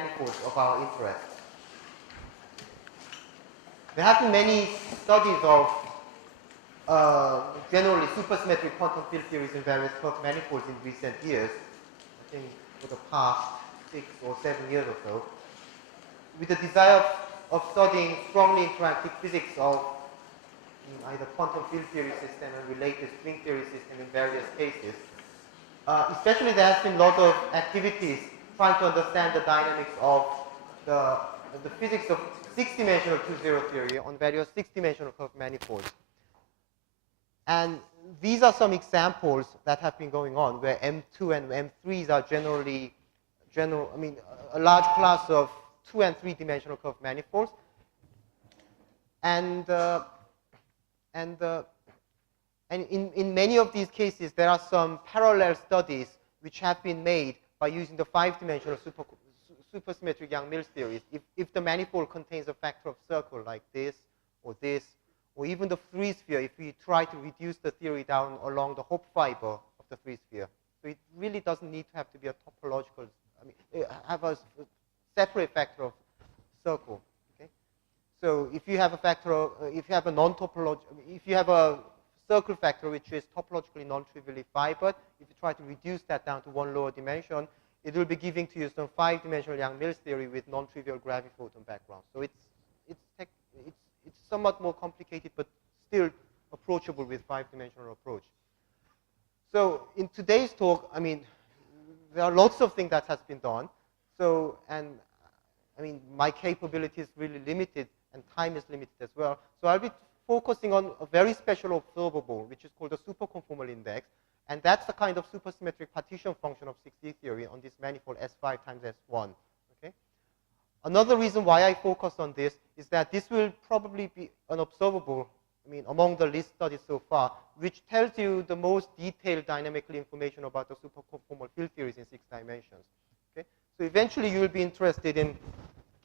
manifolds of our interest. There have been many studies of generally supersymmetric quantum field theories in various curved manifolds in recent years, I think for the past 6 or 7 years or so, with the desire of studying strongly interactive physics of either quantum field theory system and related string theory system in various cases. Especially there has been a lot of activities trying to understand the dynamics of the physics of 6-dimensional 2-0 theory on various 6-dimensional curved manifolds. And these are some examples that have been going on where M2 and M3s are a large class of 2- and 3-dimensional curved manifolds. And in many of these cases, there are some parallel studies which have been made by using the 5-dimensional supersymmetric Yang-Mills theories. If the manifold contains a factor of circle like this, or even the 3-sphere, if we try to reduce the theory down along the Hopf fiber of the 3-sphere. So it really doesn't need to have to be a topological, have a separate factor of circle. Okay? So if you have a factor of, if you have a non-topological, if you have a circle factor which is topologically non-trivially fibered, if you try to reduce that down to one lower dimension, it will be giving to you some 5-dimensional Yang-Mills theory with non-trivial graviphoton background. So it's somewhat more complicated, but still approachable with 5-dimensional approach. So in today's talk, there are lots of things that has been done. So, and my capability is really limited, and time is limited as well. So I'll be focusing on a very special observable, which is called the superconformal index. And that's the kind of supersymmetric partition function of 6D theory on this manifold S5 times S1. Okay? Another reason why I focus on this is that this will probably be an observable, among the list studies so far, which tells you the most detailed dynamical information about the superconformal field theories in 6 dimensions. Okay? So eventually you will be interested in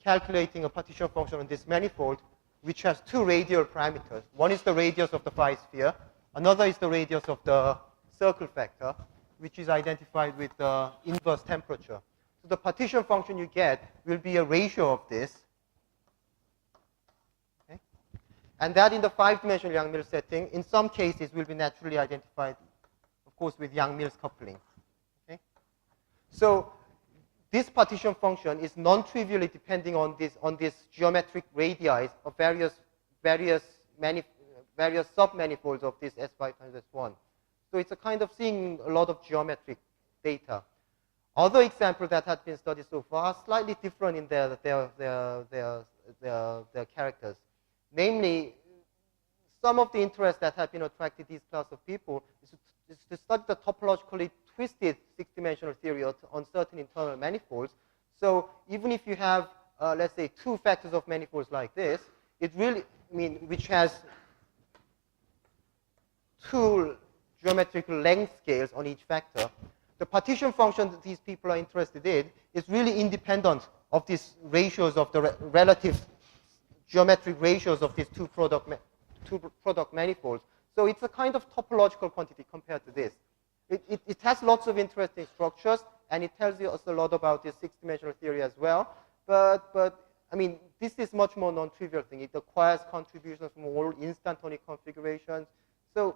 calculating a partition function on this manifold, which has 2 radial parameters. One is the radius of the phi sphere. Another is the radius of the circle factor, which is identified with the inverse temperature. So the partition function you get will be a ratio of this. Okay? And that in the 5-dimensional Yang-Mills setting, in some cases, will be naturally identified, of course, with Yang-Mills coupling. Okay? So this partition function is non-trivially depending on this geometric radii of various submanifolds of this S5 times S1. So it's a kind of seeing a lot of geometric data. Other examples that have been studied so far are slightly different in their characters. Namely, some of the interests that have been attracted these class of people is to study the topologically twisted 6-dimensional theory on certain internal manifolds. So even if you have, let's say, 2 factors of manifolds like this, it really, which has 2 geometrical length scales on each factor, the partition function that these people are interested in is really independent of these ratios of the relative geometric ratios of these two product manifolds. So it's a kind of topological quantity compared to this. It has lots of interesting structures, and it tells you a lot about this 6-dimensional theory as well. But this is much more non-trivial thing. It acquires contributions from all instantonic configurations. So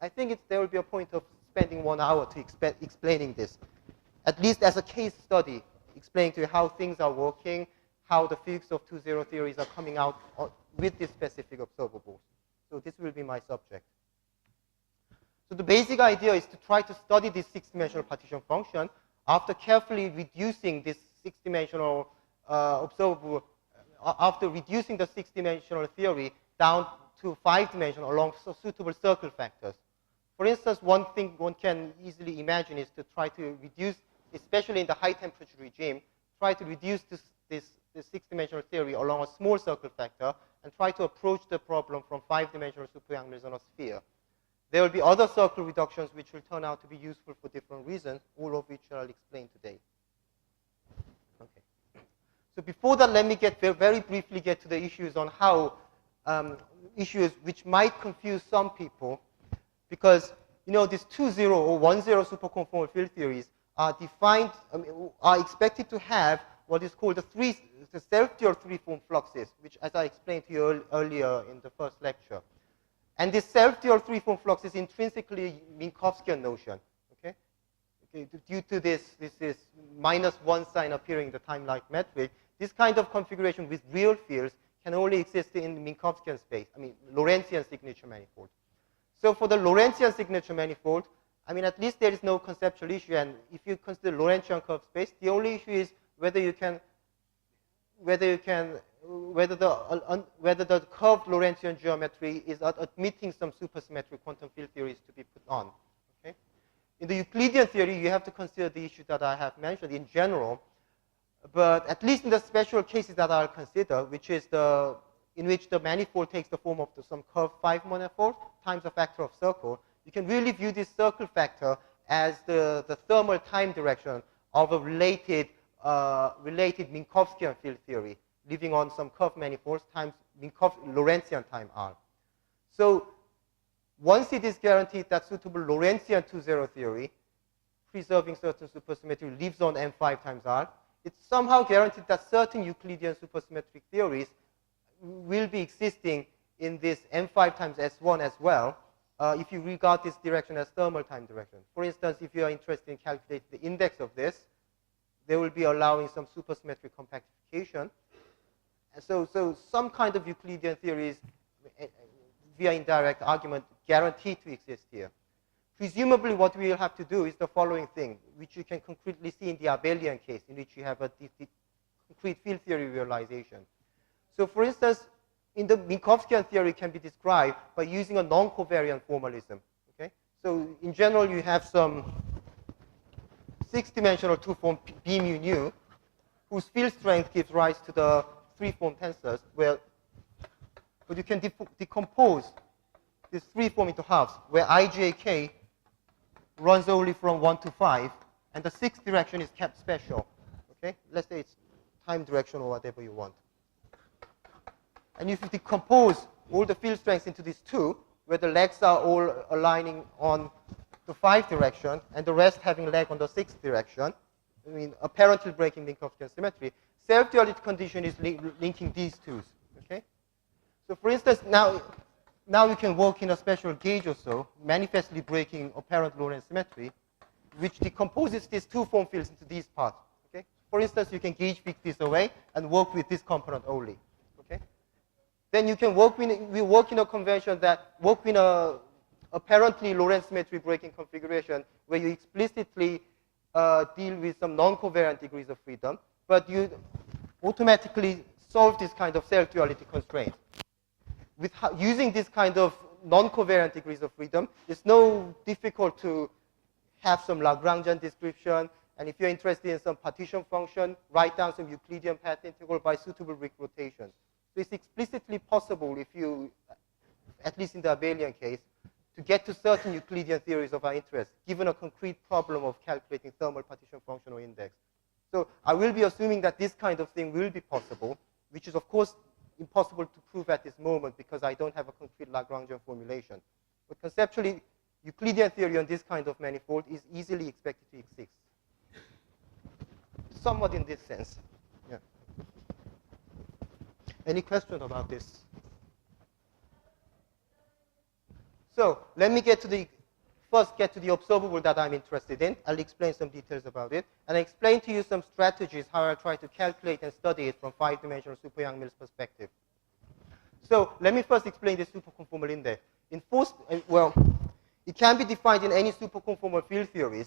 I think there will be a point of spending 1 hour to explaining this, at least as a case study, explaining to you how things are working, how the physics of 2-0 theories are coming out with this specific observables. So this will be my subject. So the basic idea is to try to study this 6-dimensional partition function after carefully reducing this 6-dimensional observable, after reducing the 6-dimensional theory down to 5-dimensional along suitable circle factors. For instance, one thing one can easily imagine is to try to reduce, especially in the high temperature regime, try to reduce this 6-dimensional theory along a small circle factor and try to approach the problem from 5-dimensional super Yang-Mills on a sphere. There will be other circle reductions which will turn out to be useful for different reasons, all of which I'll explain today. Okay. So before that, let me very briefly get to the issues on how issues which might confuse some people, because these 2-0 or 1-0 superconformal field theories are defined, are expected to have what is called the self-dual three-form fluxes, which, as I explained to you earlier in the first lecture. And this self-dual three-form flux is intrinsically Minkowskian notion. Okay? Due to this -1 sign appearing in the time-like metric, this kind of configuration with real fields can only exist in the Minkowskian space, I mean, Lorentzian signature manifold. So for the Lorentzian signature manifold, I mean, at least there is no conceptual issue. And if you consider Lorentzian curve space, the only issue is whether the curved Lorentzian geometry is admitting some supersymmetric quantum field theories to be put on. Okay? In the Euclidean theory, you have to consider the issue that I have mentioned in general. But at least in the special cases that I'll consider, which is in which the manifold takes the form of some curved 5 manifold times a factor of circle, you can really view this circle factor as the thermal time direction of a related Minkowskian field theory, living on some curved manifolds times Lorentzian time R. So once it is guaranteed that suitable Lorentzian 2-0 theory, preserving certain supersymmetry, lives on M5 times R, it's somehow guaranteed that certain Euclidean supersymmetric theories will be existing in this M5 times S1 as well, if you regard this direction as thermal time direction. For instance, if you are interested in calculating the index of this, they will be allowing some supersymmetric compactification. So some kind of Euclidean theories via indirect argument guaranteed to exist here. Presumably what we will have to do is the following thing, which you can concretely see in the abelian case, in which you have a concrete field theory realization. So for instance, in the Minkowskian theory can be described by using a non-covariant formalism. Okay? So in general, you have some 6-dimensional 2-form B mu nu, whose field strength gives rise to the 3-form tensors, but you can decompose this 3-form into halves, where ijk runs only from 1 to 5, and the 6th direction is kept special. Okay? Let's say it's time direction or whatever you want. And if you decompose all the field strengths into these two, where the legs are all aligning on the 5 direction, and the rest having leg on the 6th direction, I mean, apparently breaking Minkowskian symmetry, self-duality condition is linking these twos. Okay? So for instance, now you can work in a special gauge or so, manifestly breaking apparent Lorentz symmetry, which decomposes these 2-form fields into these parts. Okay? For instance, you can gauge pick this away and work with this component only. Okay? Then you can work in a convention that work in a apparently Lorentz symmetry breaking configuration where you explicitly deal with some non-covariant degrees of freedom, but you automatically solve this kind of self-duality constraint. Using this kind of non-covariant degrees of freedom, it's no difficult to have some Lagrangian description, and if you're interested in some partition function, write down some Euclidean path integral by suitable Rick rotations. So it's explicitly possible, if you, at least in the abelian case, to get to certain Euclidean theories of our interest, given a concrete problem of calculating thermal partition function or index. So I will be assuming that this kind of thing will be possible, which is, of course, impossible to prove at this moment because I don't have a concrete Lagrangian formulation. But conceptually, Euclidean theory on this kind of manifold is easily expected to exist. Somewhat in this sense. Yeah. Any question about this? So let me first get to the observable that I'm interested in. I'll explain some details about it. And I explain to you some strategies how I try to calculate and study it from 5-dimensional super Yang-Mills perspective. So let me first explain the superconformal index. Well, it can be defined in any superconformal field theories.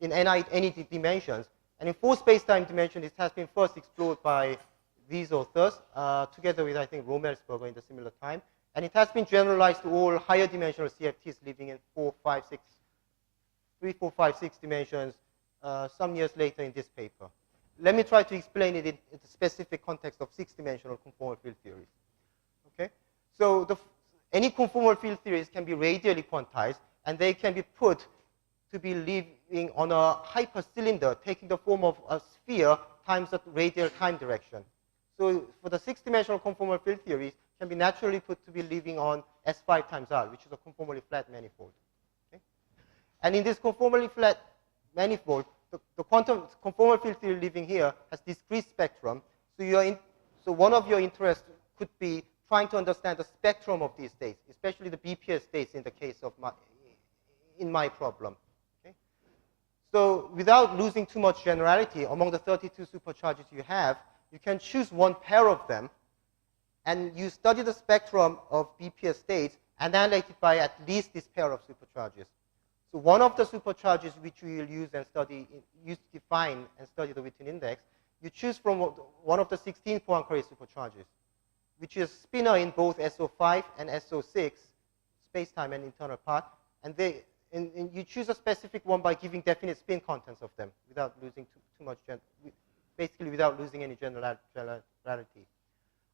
In any dimensions. And in 4 space-time dimensions, it has been first explored by these authors, together with, I think, Romelsberger in the similar time. And it has been generalized to all higher dimensional CFTs living in 3, 4, 5, 6 dimensions some years later in this paper. Let me try to explain it in the specific context of 6-dimensional conformal field theories. Okay? So any conformal field theories can be radially quantized, and they can be put to be living on a hypercylinder, taking the form of a sphere times the radial time direction. So for the 6-dimensional conformal field theories, can be naturally put to be living on S5 times R, which is a conformally flat manifold. Okay? And in this conformally flat manifold, the quantum conformal field theory living here has discrete spectrum. So one of your interests could be trying to understand the spectrum of these states, especially the BPS states in the case of my problem. Okay? So without losing too much generality, among the 32 supercharges you have, you can choose one pair of them, and you study the spectrum of BPS states annihilated by at least this pair of supercharges. So one of the supercharges which we will use and study, use to define and study the Witten index, you choose from one of the 16 Poincare supercharges, which is spinor in both SO5 and SO6, space-time and internal part, and you choose a specific one by giving definite spin contents of them without losing too much, basically without losing any generality.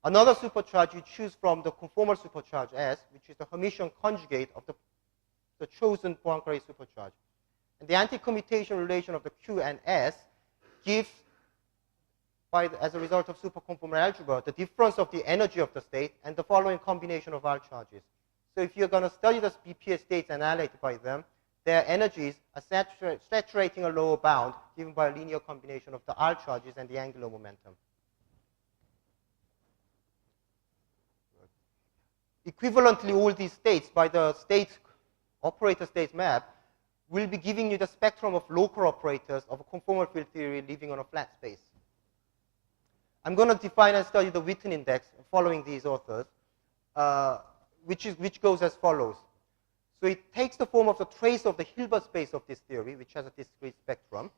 Another supercharge you choose from the conformal supercharge S, which is the Hermitian conjugate of the chosen Poincare supercharge. And the anti-commutation relation of the Q and S gives, as a result of superconformal algebra, the difference of the energy of the state and the following combination of R charges. So if you're going to study the BPS states annihilated by them, their energies are saturating a lower bound given by a linear combination of the R charges and the angular momentum. Equivalently, all these states, by the operator state map, will be giving you the spectrum of local operators of a conformal field theory living on a flat space. I'm going to define and study the Witten index following these authors, which goes as follows. So it takes the form of the trace of the Hilbert space of this theory, which has a discrete spectrum.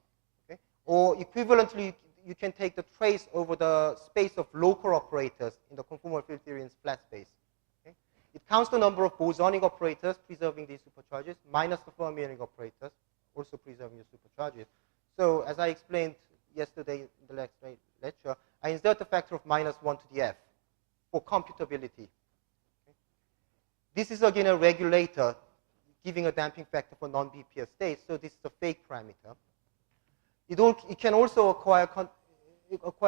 Okay? Or equivalently, you can take the trace over the space of local operators in the conformal field theory in flat space. Okay? It counts the number of bosonic operators preserving these supercharges, minus the fermionic operators, also preserving the supercharges. So as I explained yesterday in the lecture, I insert a factor of -1 to the f for computability. Okay? This is again a regulator giving a damping factor for non-BPS states, so this is a fake parameter. It can also acquire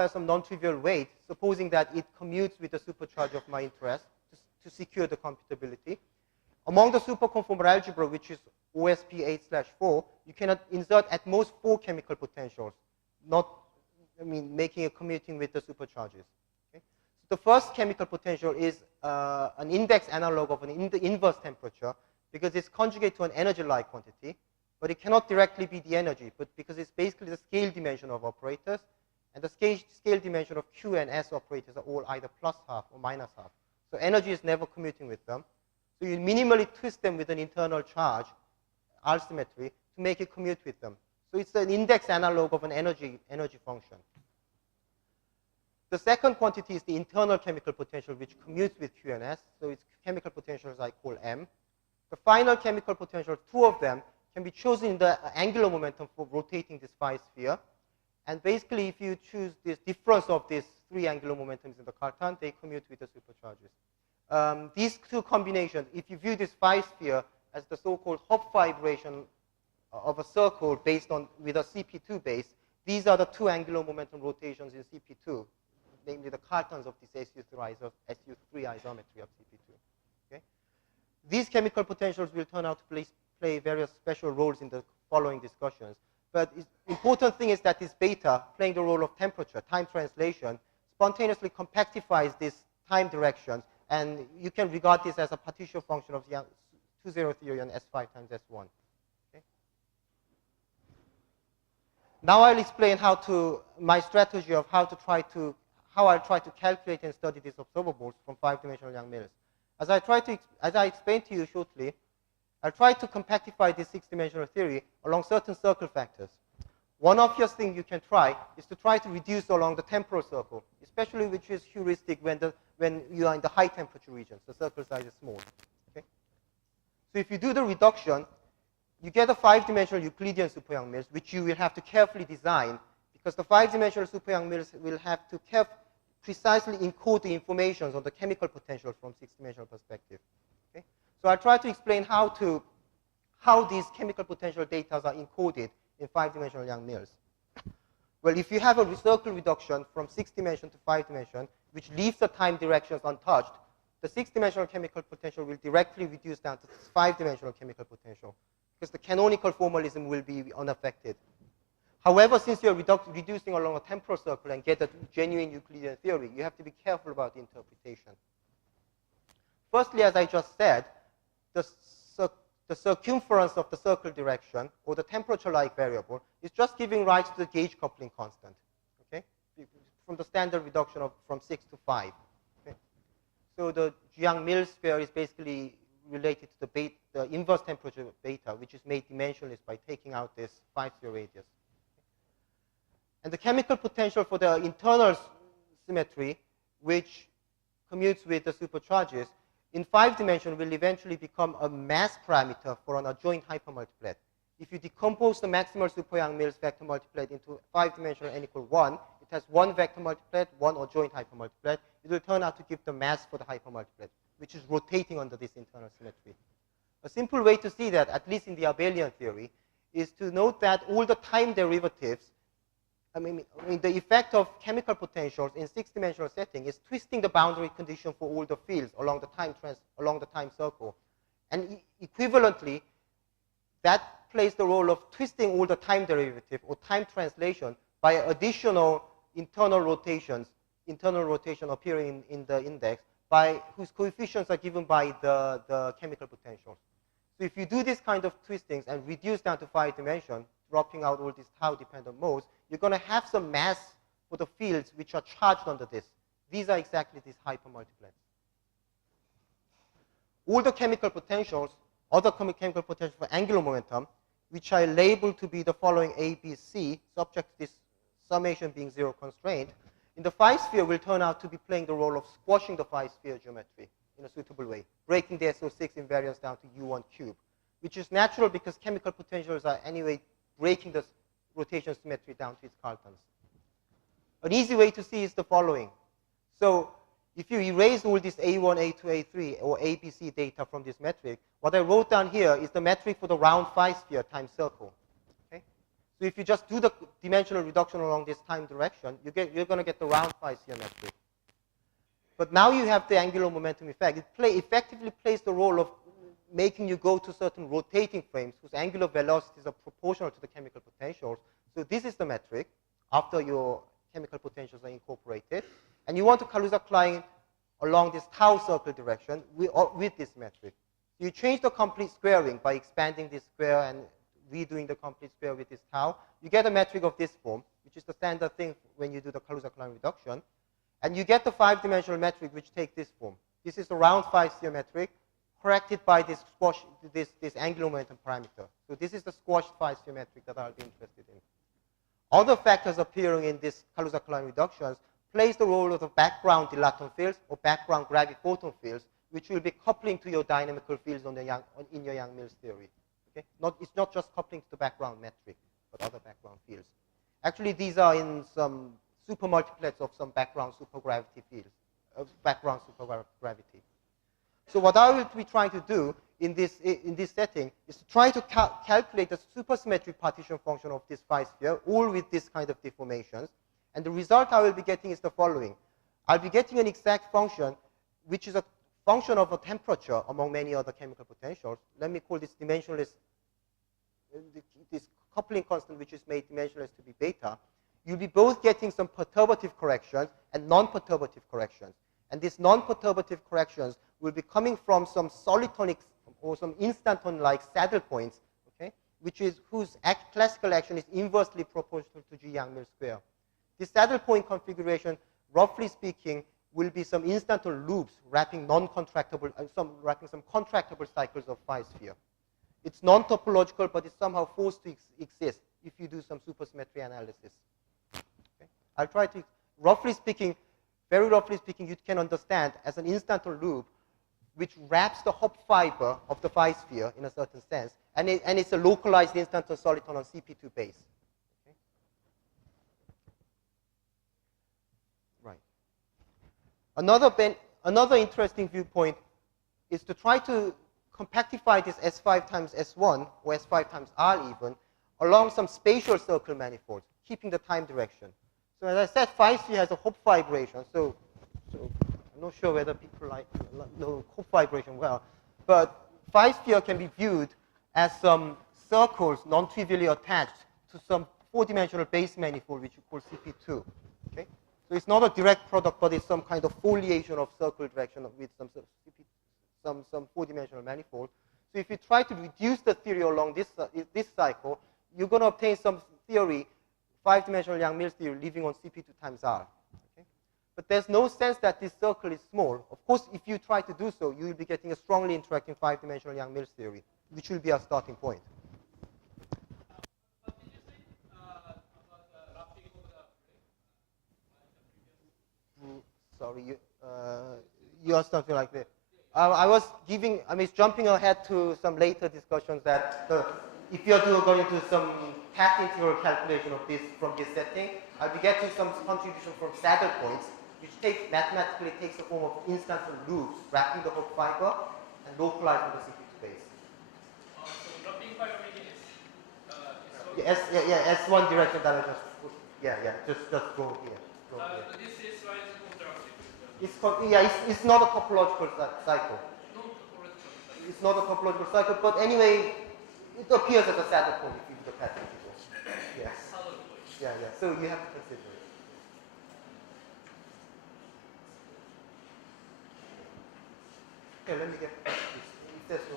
some non-trivial weight, supposing that it commutes with the supercharge of my interest to secure the computability. Among the superconformal algebra, which is OSP 8/4, you can insert at most 4 chemical potentials, making a commuting with the supercharges. Okay? So the first chemical potential is an index analog of an inverse temperature, because it's conjugate to an energy-like quantity, but it cannot directly be the energy, but because it's basically the scale dimension of operators, and the scale dimension of Q and S operators are all either +½ or -½. So energy is never commuting with them. So you minimally twist them with an internal charge, R symmetry, to make it commute with them. So it's an index analog of an energy function. The second quantity is the internal chemical potential, which commutes with Q and S. So its chemical potentials I call M. The final chemical potential, 2 of them, can be chosen in the angular momentum for rotating this phi sphere. And basically, if you choose this difference of these 3 angular momentums in the Cartan, they commute with the supercharges. These 2 combinations, if you view this phi sphere as the so-called Hopf vibration of a circle based on with a CP2 base, these are the 2 angular momentum rotations in CP2, namely the Cartans of this SU3 isometry of CP2. Okay? These chemical potentials will turn out to play various special roles in the following discussions. But the important thing is that this beta, playing the role of temperature, time translation, spontaneously compactifies these time directions, and you can regard this as a partition function of the 2-0 theory on S5 times S1. Okay? Now I'll explain my strategy of how I'll try to calculate and study these observables from 5-dimensional Yang-Mills. As I explained to you shortly, I'll try to compactify this 6-dimensional theory along certain circle factors. One obvious thing you can try is to try to reduce along the temporal circle, especially which is heuristic when you are in the high temperature regions. The circle size is small. Okay? So if you do the reduction, you get a 5-dimensional Euclidean super Yang-Mills, which you will have to carefully design, because the 5-dimensional super Yang-Mills will have to precisely encode the information on the chemical potential from 6-dimensional perspective. Okay? So I'll try to explain how these chemical potential data are encoded in 5-dimensional Yang-Mills. Well, if you have a circle reduction from 6 dimension to 5 dimension, which leaves the time directions untouched, the 6-dimensional chemical potential will directly reduce down to 5-dimensional chemical potential, because the canonical formalism will be unaffected. However, since you're reducing along a temporal circle and get a genuine Euclidean theory, you have to be careful about the interpretation. Firstly, as I just said, the circumference of the circle direction, or the temperature-like variable, is just giving rise to the gauge coupling constant, okay? From the standard reduction from 6 to 5. Okay? So the Jiang-Mills square is basically related to the inverse temperature beta, which is made dimensionless by taking out this 5-sphere radius. And the chemical potential for the internal symmetry, which commutes with the supercharges, in 5 dimension will eventually become a mass parameter for an adjoint hypermultiplet. If you decompose the maximal super Yang-Mills vector multiplet into 5-dimensional n equal 1, it has 1 vector multiplet, 1 adjoint hypermultiplet. It will turn out to give the mass for the hypermultiplet, which is rotating under this internal symmetry. A simple way to see that, at least in the abelian theory, is to note that all the time derivatives, the effect of chemical potentials in 6-dimensional setting is twisting the boundary condition for all the fields along the time circle. And equivalently, that plays the role of twisting all the time derivative or time translation by additional internal rotation appearing in the index, by whose coefficients are given by the chemical potentials. So if you do this kind of twistings and reduce down to 5 dimensions, dropping out all these tau-dependent modes, you're going to have some mass for the fields which are charged under this. These are exactly these hypermultiplets. All the chemical potentials, other chemical potentials for angular momentum, which I label to be the following A, B, C, subject to this summation being 0 constrained, in the 5-sphere will turn out to be playing the role of squashing the 5-sphere geometry in a suitable way, breaking the SO6 invariance down to U1 cube, which is natural because chemical potentials are anyway breaking the rotation symmetry down to its Carltons. An easy way to see is the following. So if you erase all this A1, A2, A3, or ABC data from this metric, what I wrote down here is the metric for the round 5-sphere time circle. Okay? So if you just do the dimensional reduction along this time direction, you're going to get the round 5-sphere metric. But now you have the angular momentum effect. It effectively plays the role of making you go to certain rotating frames whose angular velocities are proportional to the chemical potentials. So this is the metric after your chemical potentials are incorporated. And you want to Kaluza-Klein along this tau circle direction with this metric. So you change the complete squaring by expanding this square and redoing the complete square with this tau. You get a metric of this form, which is the standard thing when you do the Kaluza-Klein reduction. And you get the 5-dimensional metric which takes this form. This is the round 5-sphere metric corrected by this angular momentum parameter. So this is the squashed 5-sphere metric that I'll be interested in. Other factors appearing in this Kaluza-Klein reductions plays the role of the background dilaton fields or background graviphoton fields, which will be coupling to your dynamical fields in your Yang-Mills theory. Okay? It's not just coupling to the background metric, but other background fields. Actually, these are in some supermultiplets of some background supergravity fields, background supergravity. So what I will be trying to do in this setting is to try to calculate the supersymmetric partition function of this 5-sphere, all with this kind of deformations. And the result I will be getting is the following. I'll be getting an exact function, which is a function of a temperature among many other chemical potentials. Let me call this dimensionless, this coupling constant, which is made dimensionless to be beta. You'll be both getting some perturbative corrections and non-perturbative corrections. And these non-perturbative corrections will be coming from some solitonic or some instanton-like saddle points, okay, whose classical action is inversely proportional to G Yang-Mills square. This saddle point configuration, roughly speaking, will be some instanton loops wrapping non-contractable, wrapping some contractable cycles of 5-sphere. It's non-topological, but it's somehow forced to exist if you do some supersymmetry analysis. Okay? I'll try to, very roughly speaking, you can understand as an instanton loop which wraps the Hopf fiber of the 5-sphere in a certain sense, and it's a localized instanton soliton on CP2 base. Okay? Right. Another interesting viewpoint is to try to compactify this S5 times S1, or S5 times R even, along some spatial circle manifolds, keeping the time direction. So as I said, 5-sphere has a Hopf vibration, so I'm not sure whether people know Hopf vibration well, but 5-sphere can be viewed as some circles non-trivially attached to some four-dimensional base manifold, which you call CP2. Okay? So it's not a direct product, but it's some kind of foliation of circle direction with some four-dimensional manifold. So if you try to reduce the theory along this cycle, you're going to obtain some theory, five-dimensional Yang-Mills theory, living on CP2 times R. Okay? But there's no sense that this circle is small. Of course, if you try to do so, you will be getting a strongly interacting five-dimensional Yang-Mills theory, which will be our starting point. What did you say about wrapping over the Sorry, you asked something like this. I was jumping ahead to some later discussions that if you're going to do some path integral calculation of this from this setting, I'll be getting some contribution from saddle points, which mathematically takes the form of instantaneous loops, wrapping the whole fiber and localizing the CP2 base. So wrapping fiber meaning is S1 direction that I just put. Just go here. This is why it's contractive. It's not a topological cycle. It's not a topological cycle, but anyway, it appears as a saddle point if you do the path integral. So you have to consider it. Okay, let me get this. If there's no.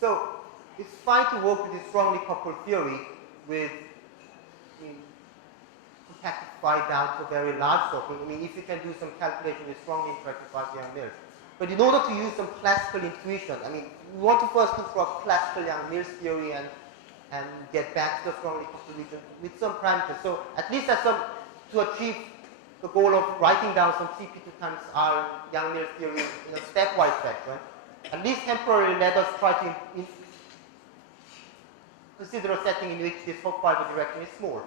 So it's fine to work with this strongly coupled theory with compactify down to a very large circle. If you can do some calculation with strongly interactive Yang-Mills. But in order to use some classical intuition, we want to first construct classical Yang-Mills theory and get back to the strongly coupled region with some parameters. So at least to achieve the goal of writing down some CP2 times R Yang-Mills theory in a stepwise fashion, at least temporarily let us try to consider a setting in which this Hopf fiber direction is small.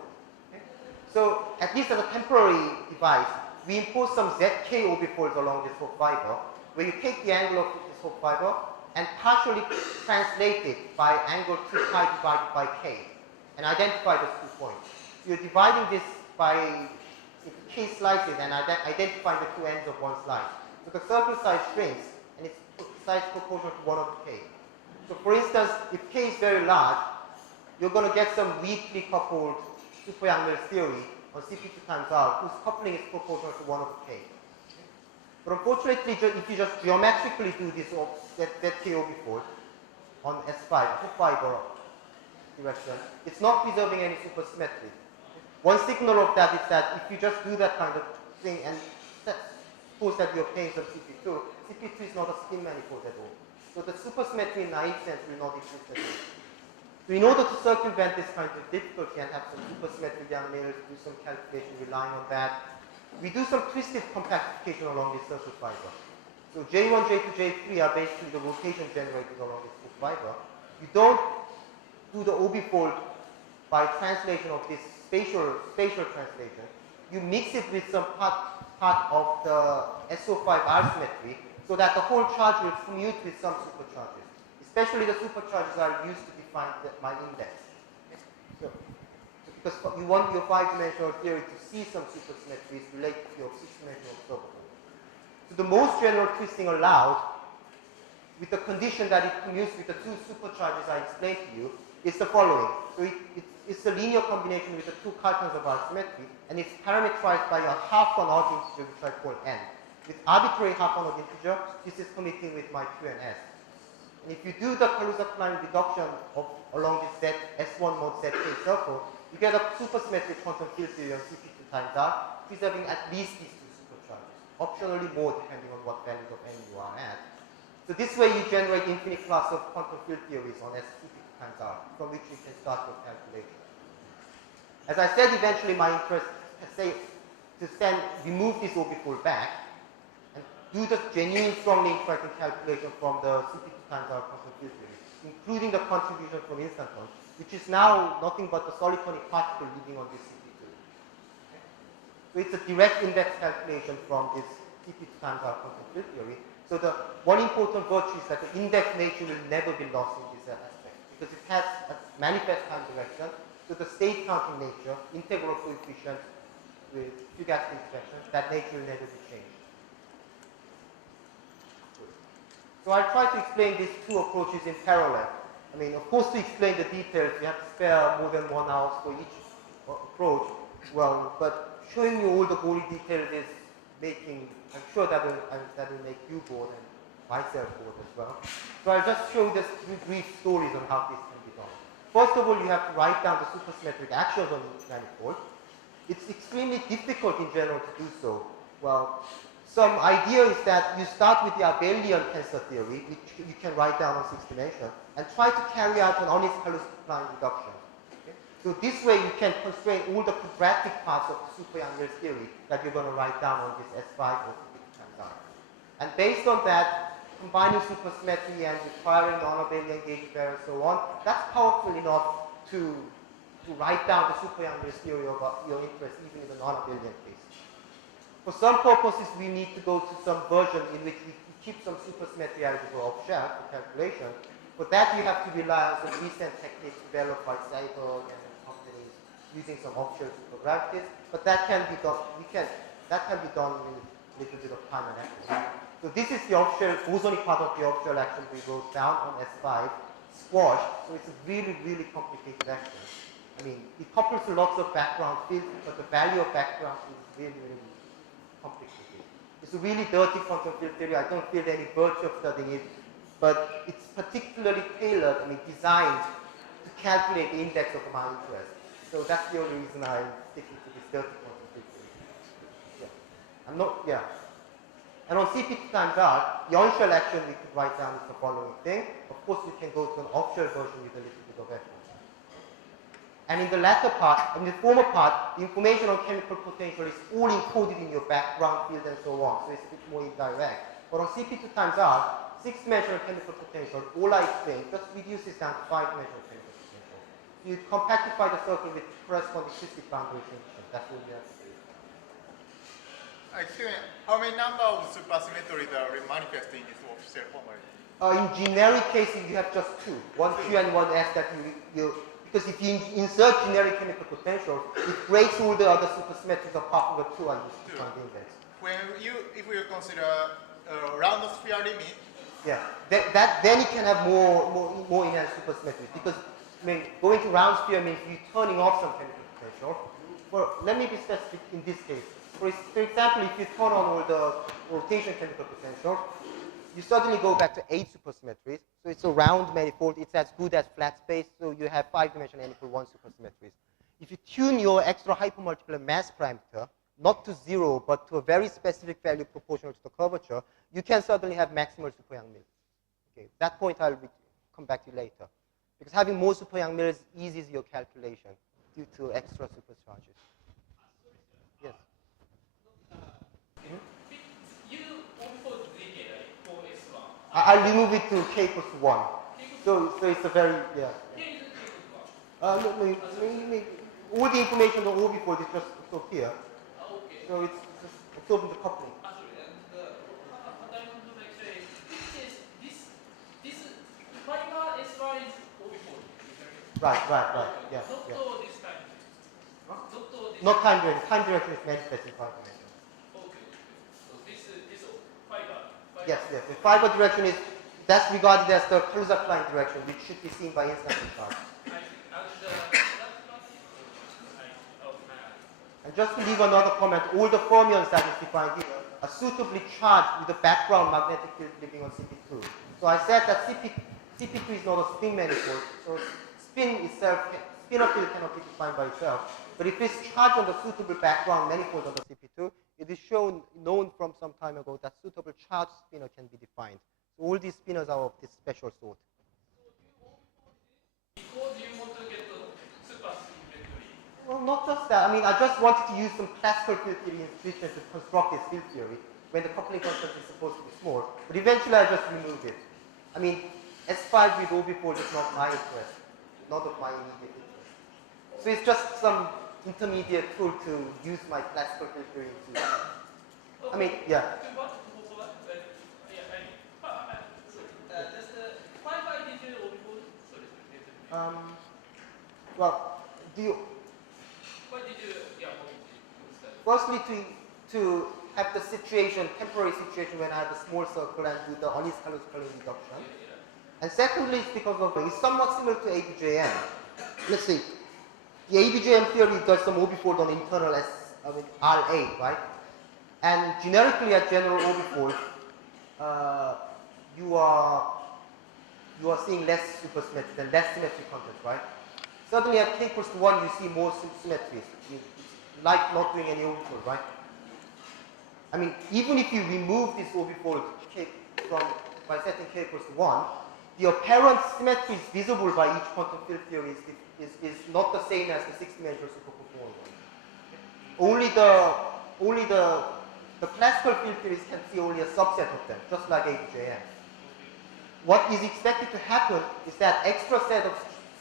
So at least as a temporary device, we impose some ZK orbifolds along this Hopf fiber, where you take the angle of this Hopf fiber and partially translate it by angle 2 pi divided by k, and identify those 2 points. So you're dividing this by k slices and identifying the 2 ends of one slice. So the circle size shrinks, and its size proportional to 1 over k. So for instance, if k is very large, you're going to get some weakly coupled super Yang-Mills theory on CP2 times R, whose coupling is proportional to 1 over k. But unfortunately, if you just geometrically do this ZK orbifold on S5, Hopf fiber direction, it's not preserving any supersymmetry. One signal of that is that if you just do that kind of thing and suppose that you obtain some CP2, CP2 is not a spin manifold at all. So the supersymmetry in naive sense will not exist at all. So in order to circumvent this kind of difficulty and have some supersymmetric Yang-Mills, do some calculation relying on that, we do some twisted compactification along this circle fiber. So J1, J2, J3 are basically the rotation generated along this fiber. You don't do the orbifold by translation of this spatial translation. You mix it with some part of the SO5R symmetry so that the whole charge will commute with some supercharges. Especially the supercharges are used to define my index. Okay? So because you want your five-dimensional theory to see some supersymmetries related to your six-dimensional observable. So the most general twisting allowed, with the condition that it commutes with the 2 supercharges I explained to you, is the following. So it's a linear combination with the 2 cartons of R symmetry, and it's parameterized by a half-one-odd integer, which I call n. With arbitrary half-one-odd integer, this is committing with my Q and S. And if you do the Kaluza-Klein reduction along this S1 mod ZK circle, you get a supersymmetric quantum field theory on CP2 times R, preserving at least these 2 supercharges, optionally more depending on what values of n you are at. So this way you generate infinite class of quantum field theories on CP2 times R, from which you can start your calculation. As I said, eventually my interest is to remove this orbifold back and do the genuine strongly interacting calculation from the CP2 times R quantum field theory, including the contribution from instantons, which is now nothing but the solitonic particle living on this CP2. Okay? So it's a direct index calculation from this CP2 times R quantum field theory. So the one important virtue is that the index nature will never be lost in this aspect, because it has a manifest time direction. So the state counting nature, integral coefficient with Fugatsky expression, that nature will never be changed. So I'll try to explain these 2 approaches in parallel. I mean, of course, to explain the details, you have to spare more than 1 hour for each approach. Well, but showing you all the gory details is making, I'm sure that will make you bored and myself bored as well. So I'll just show this brief stories on how this can be done. First of all, you have to write down the supersymmetric actions on each manifold. It's extremely difficult in general to do so. Well, some idea is that you start with the abelian tensor theory, which you can write down on 6 dimensions, and try to carry out an honest line reduction. Okay? So this way you can constrain all the quadratic parts of the super-Yang-Mills theory that you're going to write down on this S5 or times R. And based on that, combining supersymmetry and requiring non-abelian gauge pair and so on, that's powerful enough to write down the super-Yang-Mills theory of your interest even in the non-abelian case. For some purposes, we need to go to some version in which we keep some supersymmetry algebra off-shelf for calculation. For that, you have to rely on some recent techniques developed by Seok and companies using some off-shelf supergravities. But that can be done. That can be done in a little bit of time and effort. So this is the off-shelf, bosonic part of the off-shelf action we wrote down on S5, squashed. So it's a really, really complicated action. I mean, it couples to lots of background fields, but the value of background is really, really complicated. It's a really dirty quantum field theory. I don't feel any virtue of studying it, but it's particularly tailored, I mean, designed to calculate the index of my interest. So that's the only reason I'm sticking to this dirty quantum field theory. Yeah. I'm not, yeah. And on CP2 times R, the on-shell action we could write down is the following thing. Of course, you can go to an off-shell version with a little bit of effort. And in the latter part, in the former part, the information on chemical potential is all encoded in your background field and so on, so it's a bit more indirect. But on CP2 times R, 6-dimensional chemical potential, all I explained, just reduces down to 5-dimensional chemical potential. You compactify the circle with corresponding cystic boundary condition. That's what you have to do. Excuse me, how many number of supersymmetry are manifested in this off-shell formula? In generic cases, you have just 2, one Q and one S that you because if you insert generic chemical potential, it breaks all the other supersymmetries apart from the 2 I used to find the index. If you consider round sphere limit, yeah, then it can have more enhanced supersymmetry because I mean going to round sphere means you turning off some chemical potential. Well, let me be specific in this case. For example, if you turn on all the rotation chemical potential, you suddenly go back to 8 supersymmetries. So it's a round manifold. It's as good as flat space. So you have 5-dimensional n equal 1 supersymmetries. If you tune your extra hypermultiplier mass parameter, not to 0, but to a very specific value proportional to the curvature, you can suddenly have maximal super-Yang-Mills. Okay, that point I'll come back to later. Because having more super-Yang-Mills eases your calculation due to extra supercharges. Yes? I'll remove it to k plus 1. So it's a very, yeah. No, all the information on orbifold is just absorbed here. So it's just absorbing the coupling. What I want to make sure is this fiber S1 is orbifold. Right, yeah. Not all this time. Not time direction. Time direction is manifest in 5 dimensions. Okay. So this fiber. Yes. The fiber direction is, that's regarded as the Kaluza-Klein direction, which should be seen by instant charge. And just to leave another comment, all the fermions that is defined here are suitably charged with the background magnetic field living on CP2. So I said that CP2 is not a spin manifold, so spinor field cannot be defined by itself. But if it's charged on the suitable background manifold on the CP2, it is known from some time ago that suitable charged spinor can be defined. So all these spinors are of this special sort. Because you want to get the supersymmetry. Well, not just that. I mean, I just wanted to use some classical field theory intuition to construct this field theory when the coupling constant is supposed to be small. But eventually I just removed it. I mean, S5 with orbifold is not my interest, not of my immediate interest. So it's just some intermediate tool to use my classical field theory intuition. I mean, yeah. Well, firstly, to have the situation, temporary situation when I have a small circle and do the Ornish-Kaluza reduction. And secondly, it's because of, it's somewhat similar to ABJM. Let's see, the ABJM theory does some orbifold on internal R8, right? And generically at general orbifold, you are seeing less supersymmetry than less symmetry content, right? Suddenly at k equals to 1, you see more symmetries. It's like not doing any orbifold, right? I mean, even if you remove this orbifold by setting k equals to 1, the apparent symmetries visible by each quantum field theory is not the same as the 6-dimensional superconformal one. Only the classical field theories can see only a subset of them, just like ABJM. What is expected to happen is that extra set of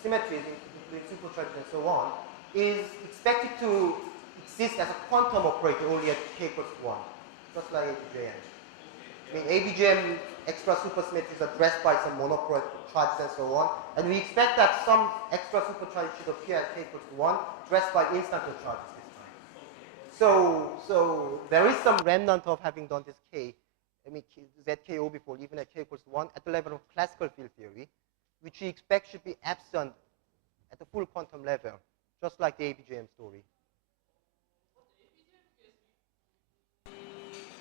symmetries, including supercharges and so on, is expected to exist as a quantum operator only at k equals to 1, just like ABJM. I mean, ABJM extra supersymmetries are addressed by some monoporoid charges and so on, and we expect that some extra supercharges should appear at k equals to 1, addressed by instantaneous charges this time. So there is some remnant of having done this ZK orbifold even at k equals to 1 at the level of classical field theory, which we expect should be absent at the full quantum level, just like the ABJM story.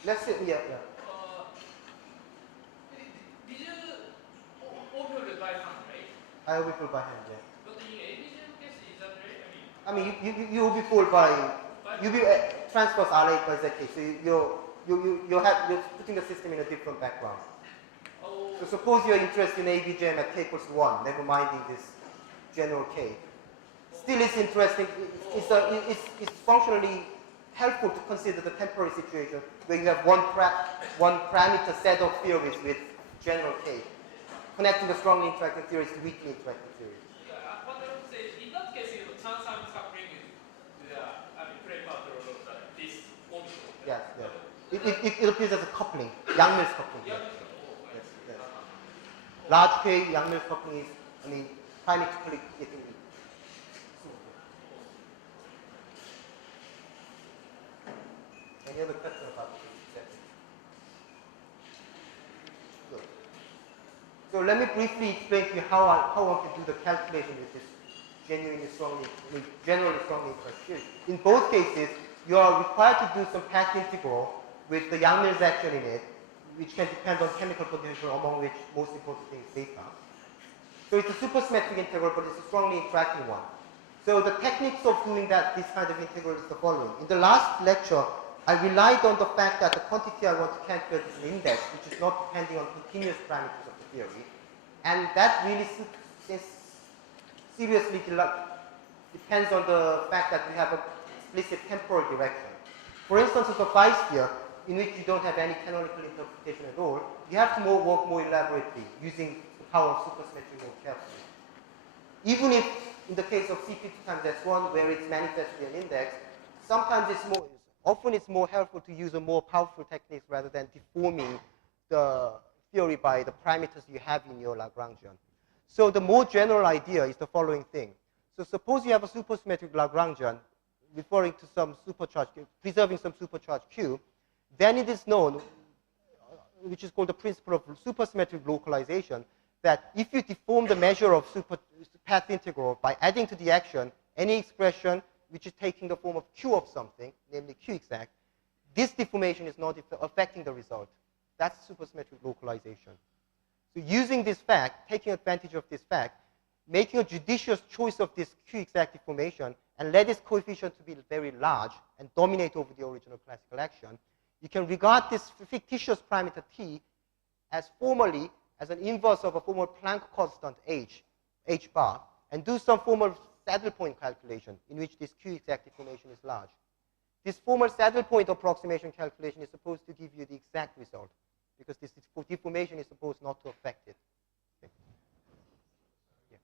Let's say, yeah. Did you orbifold by hand, right? I orbifold by hand, yeah. But in ABJM case, is that right? I mean, you orbifold by transpose R8 by ZK, so you're putting the system in a different background. Oh. So suppose you're interested in ABJM at k equals to 1, never minding this general k. Still, it's interesting. It's functionally helpful to consider the temporary situation where you have one parameter set of theories with general k, connecting the strongly interacting theories to weakly interacting theories. What I would say is, in that case, Chan-Simons coupling is preparatory of this orbifold. Yes. It appears as a coupling, Yang-Mills coupling. Yes. Large k Yang-Mills coupling is, parametrically getting weak. Any other question about this? Good. So let me briefly explain to you how one can do the calculation with this generally strongly interacting theory. In both cases, you are required to do some path integral with the Yang-Mills action in it, which can depend on chemical potential, among which most important thing is theta. So it's a supersymmetric integral, but it's a strongly interacting one. So the techniques of doing this kind of integral is the following. In the last lecture, I relied on the fact that the quantity I want to calculate is an index, which is not depending on continuous parameters of the theory. And that really seriously depends on the fact that we have an explicit temporal direction. For instance, with a phi sphere, in which you don't have any canonical interpretation at all, you have to work more elaborately, using the power of supersymmetry more carefully. Even if, in the case of CP2 times S1, where it's manifestly an index, often it's more helpful to use a more powerful technique rather than deforming the theory by the parameters you have in your Lagrangian. So the more general idea is the following thing. So suppose you have a supersymmetric Lagrangian referring to some supercharge, preserving some supercharge Q, then it is known, which is called the principle of supersymmetric localization, that if you deform the measure of path integral by adding to the action any expression which is taking the form of Q of something, namely Q exact, this deformation is not affecting the result. That's supersymmetric localization. So using this fact, taking advantage of this fact, making a judicious choice of this Q exact deformation and let its coefficient to be very large and dominate over the original classical action, you can regard this fictitious parameter T as formally as an inverse of a formal Planck constant H bar, and do some formal saddle point calculation in which this Q exact deformation is large. This formal saddle point approximation calculation is supposed to give you the exact result, because this deformation is supposed not to affect it. Okay. Yeah.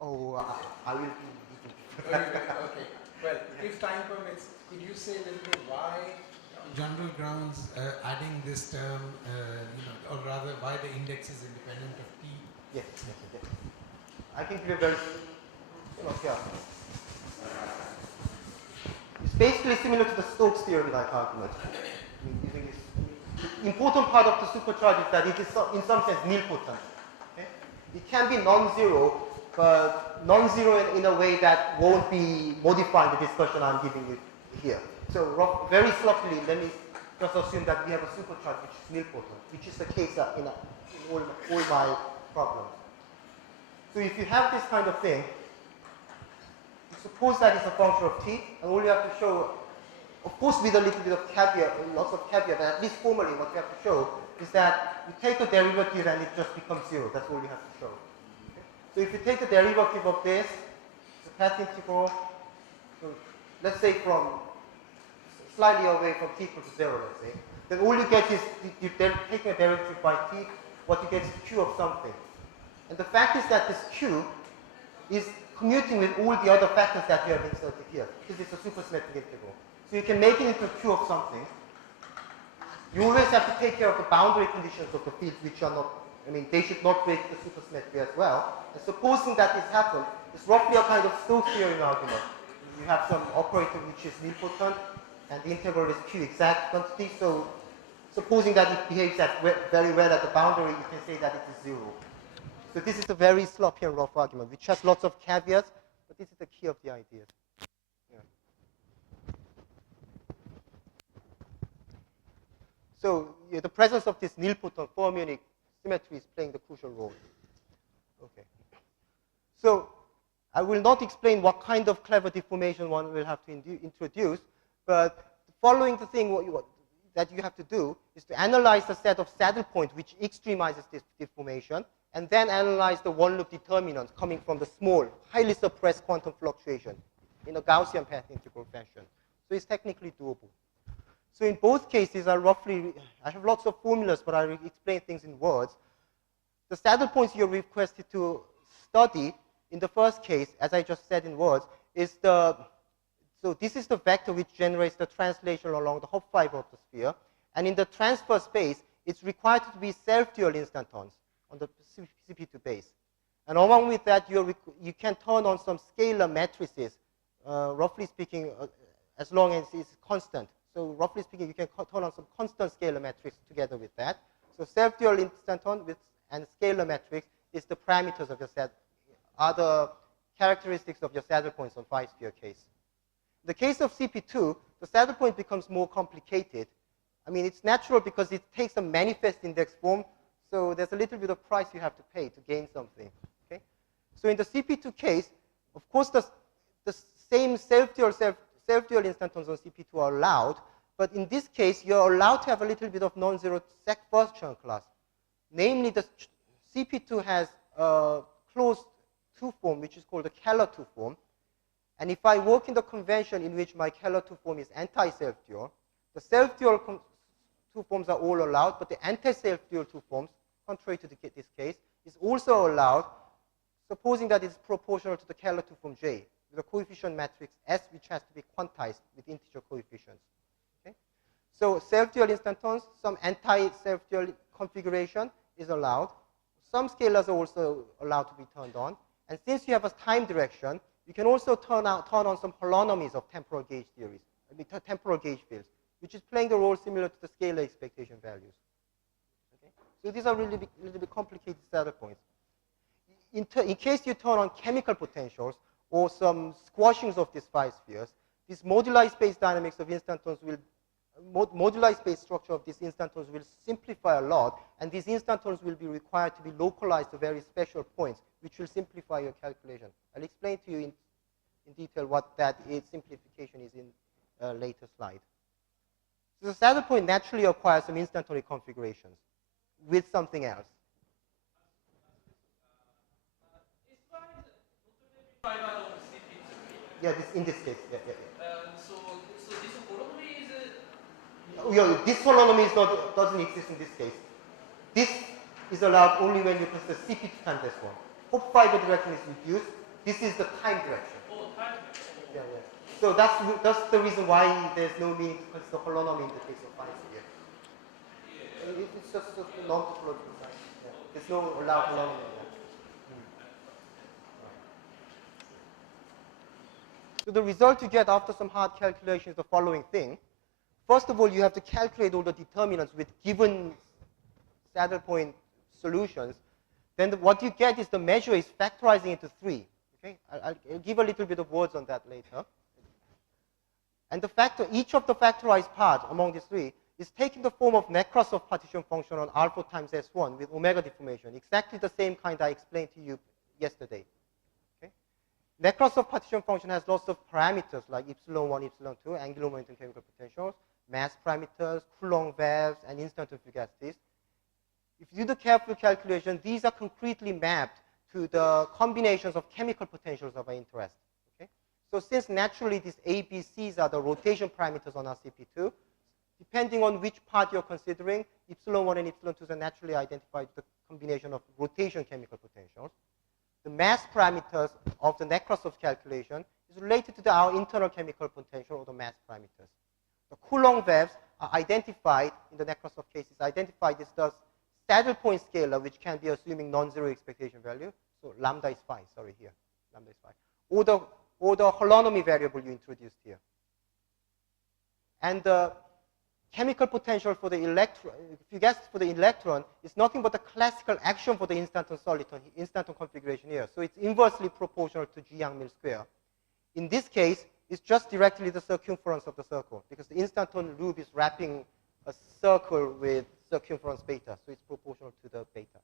Oh, I will be. Okay. Well, if time permits, could you say a little bit why, on general grounds, adding this term, or rather, why the index is independent of T? Yes. I can give you a very, yeah. It's basically similar to the Stokes theorem-like argument. Using this important part of the supercharge is that it is in some sense nilpotent. Okay? It can be non-zero, but non-zero in a way that won't be modifying the discussion I'm giving you here. So very sloppily, let me just assume that we have a supercharge which is nilpotent, which is the case in all my problems. So if you have this kind of thing, suppose that it's a function of t, and all you have to show, of course with a little bit of caveat, lots of caveat, but at least formally what you have to show is that you take a derivative and it just becomes zero. That's all you have to show. Okay? So if you take the derivative of this, it's a path integral, so let's say from slightly away from t equals to 0, let's say, then all you get is, you're taking a derivative by t, what you get is q of something. And the fact is that this q is commuting with all the other factors that you have inserted here, because it's a supersymmetric integral. So you can make it into a q of something. You always have to take care of the boundary conditions of the fields, which are not, I mean, they should not break the supersymmetry as well. And supposing that this happens, it's roughly a kind of Stokes theorem argument. You have some operator which is nilpotent, and the integral is q exact quantity. So supposing that it behaves very well at the boundary, you can say that it is zero. So this is a very sloppy and rough argument, which has lots of caveats, but this is the key of the ideas. Yeah. So the presence of this nilpotent fermionic symmetry is playing the crucial role. Okay. So I will not explain what kind of clever deformation one will have to introduce, but following the thing that you have to do is to analyze the set of saddle points which extremizes this deformation, and then analyze the one-loop determinants coming from the small, highly suppressed quantum fluctuation in a Gaussian path integral fashion. So it's technically doable. So in both cases, I have lots of formulas, but I explain things in words. The saddle points you're requested to study in the first case, as I just said in words, is so this is the vector which generates the translation along the Hopf fiber of the sphere. And in the transfer space, it's required to be self-dual instantons on the CP2 base. And along with that, you can turn on some scalar matrices, roughly speaking, as long as it's constant. So roughly speaking, you can turn on some constant scalar matrix together with that. So self-dual instanton and scalar matrix is the parameters of your set, are the characteristics of your saddle points on phi-sphere case. In the case of CP2, the saddle point becomes more complicated. I mean, it's natural because it takes a manifest index form, so there's a little bit of price you have to pay to gain something. Okay? So in the CP2 case, of course, the same self-dual instantons on CP2 are allowed, but in this case, you're allowed to have a little bit of non-zero sec first Chern class. Namely, the CP2 has a closed two form, which is called the Keller two form. And if I work in the convention in which my Keller two form is anti-self-dual, the self-dual two forms are all allowed, but the anti-self-dual two forms, contrary to this case, is also allowed, supposing that it's proportional to the Keller two form J, with a coefficient matrix S, which has to be quantized with integer coefficients. Okay? So self-dual instantons, some anti-self-dual configuration is allowed. Some scalars are also allowed to be turned on. And since you have a time direction, you can also turn on some holonomies of temporal gauge theories, I mean, temporal gauge fields, which is playing a role similar to the scalar expectation values. Okay? So these are really a little bit complicated saddle points. In case you turn on chemical potentials or some squashings of these phi spheres, this moduli space dynamics of instantons will, moduli space structure of these instantons will simplify a lot, and these instantons will be required to be localized to very special points, which will simplify your calculation. I'll explain to you in detail what that simplification is in a later slide. So the saddle point naturally acquires some instantary configurations with something else. Yeah, in this case, yeah. So this holonomy is Yeah, this holonomy doesn't exist in this case. This is allowed only when you press the CP2 time test one. Hopf fiber direction is reduced. This is the time direction. Oh, time direction. Yeah. So that's the reason why there's no meaning to consider holonomy in the case of phi sphere. Yeah. It's just a non-topological sign. Yeah. There's no allowed holonomy in that. So the result you get after some hard calculation is the following thing. First of all, you have to calculate all the determinants with given saddle point solutions. Then what you get is the measure is factorizing into 3. Okay? I'll give a little bit of words on that later. And the factor, each of the factorized parts among these 3 is taking the form of Nekrasov partition function on alpha times S1 with omega deformation, exactly the same kind I explained to you yesterday. Okay? Nekrasov partition function has lots of parameters like epsilon1, epsilon2, angular momentum chemical potentials, mass parameters, Coulomb waves, and instantaneous fugacities. If you do the careful calculation, these are concretely mapped to the combinations of chemical potentials of our interest. Okay? So since naturally these A, B, C's are the rotation parameters on our CP2, depending on which part you're considering, epsilon1 and epsilon2 are naturally identified with the combination of rotation chemical potentials. The mass parameters of the Nekrasov calculation is related to our internal chemical potential or the mass parameters. The Coulomb waves are identified, in the Nekrasov case, is identified as the saddle point scalar, which can be assuming non-zero expectation value. So lambda is phi, sorry, here. Lambda is phi. Or the holonomy variable you introduced here. And the chemical potential for the electron, if you guess for the electron, is nothing but the classical action for the instanton soliton, instanton configuration here. So it's inversely proportional to G Yang-Mills square. In this case, it's just directly the circumference of the circle, because the instanton loop is wrapping a circle with circumference beta, so it's proportional to the beta.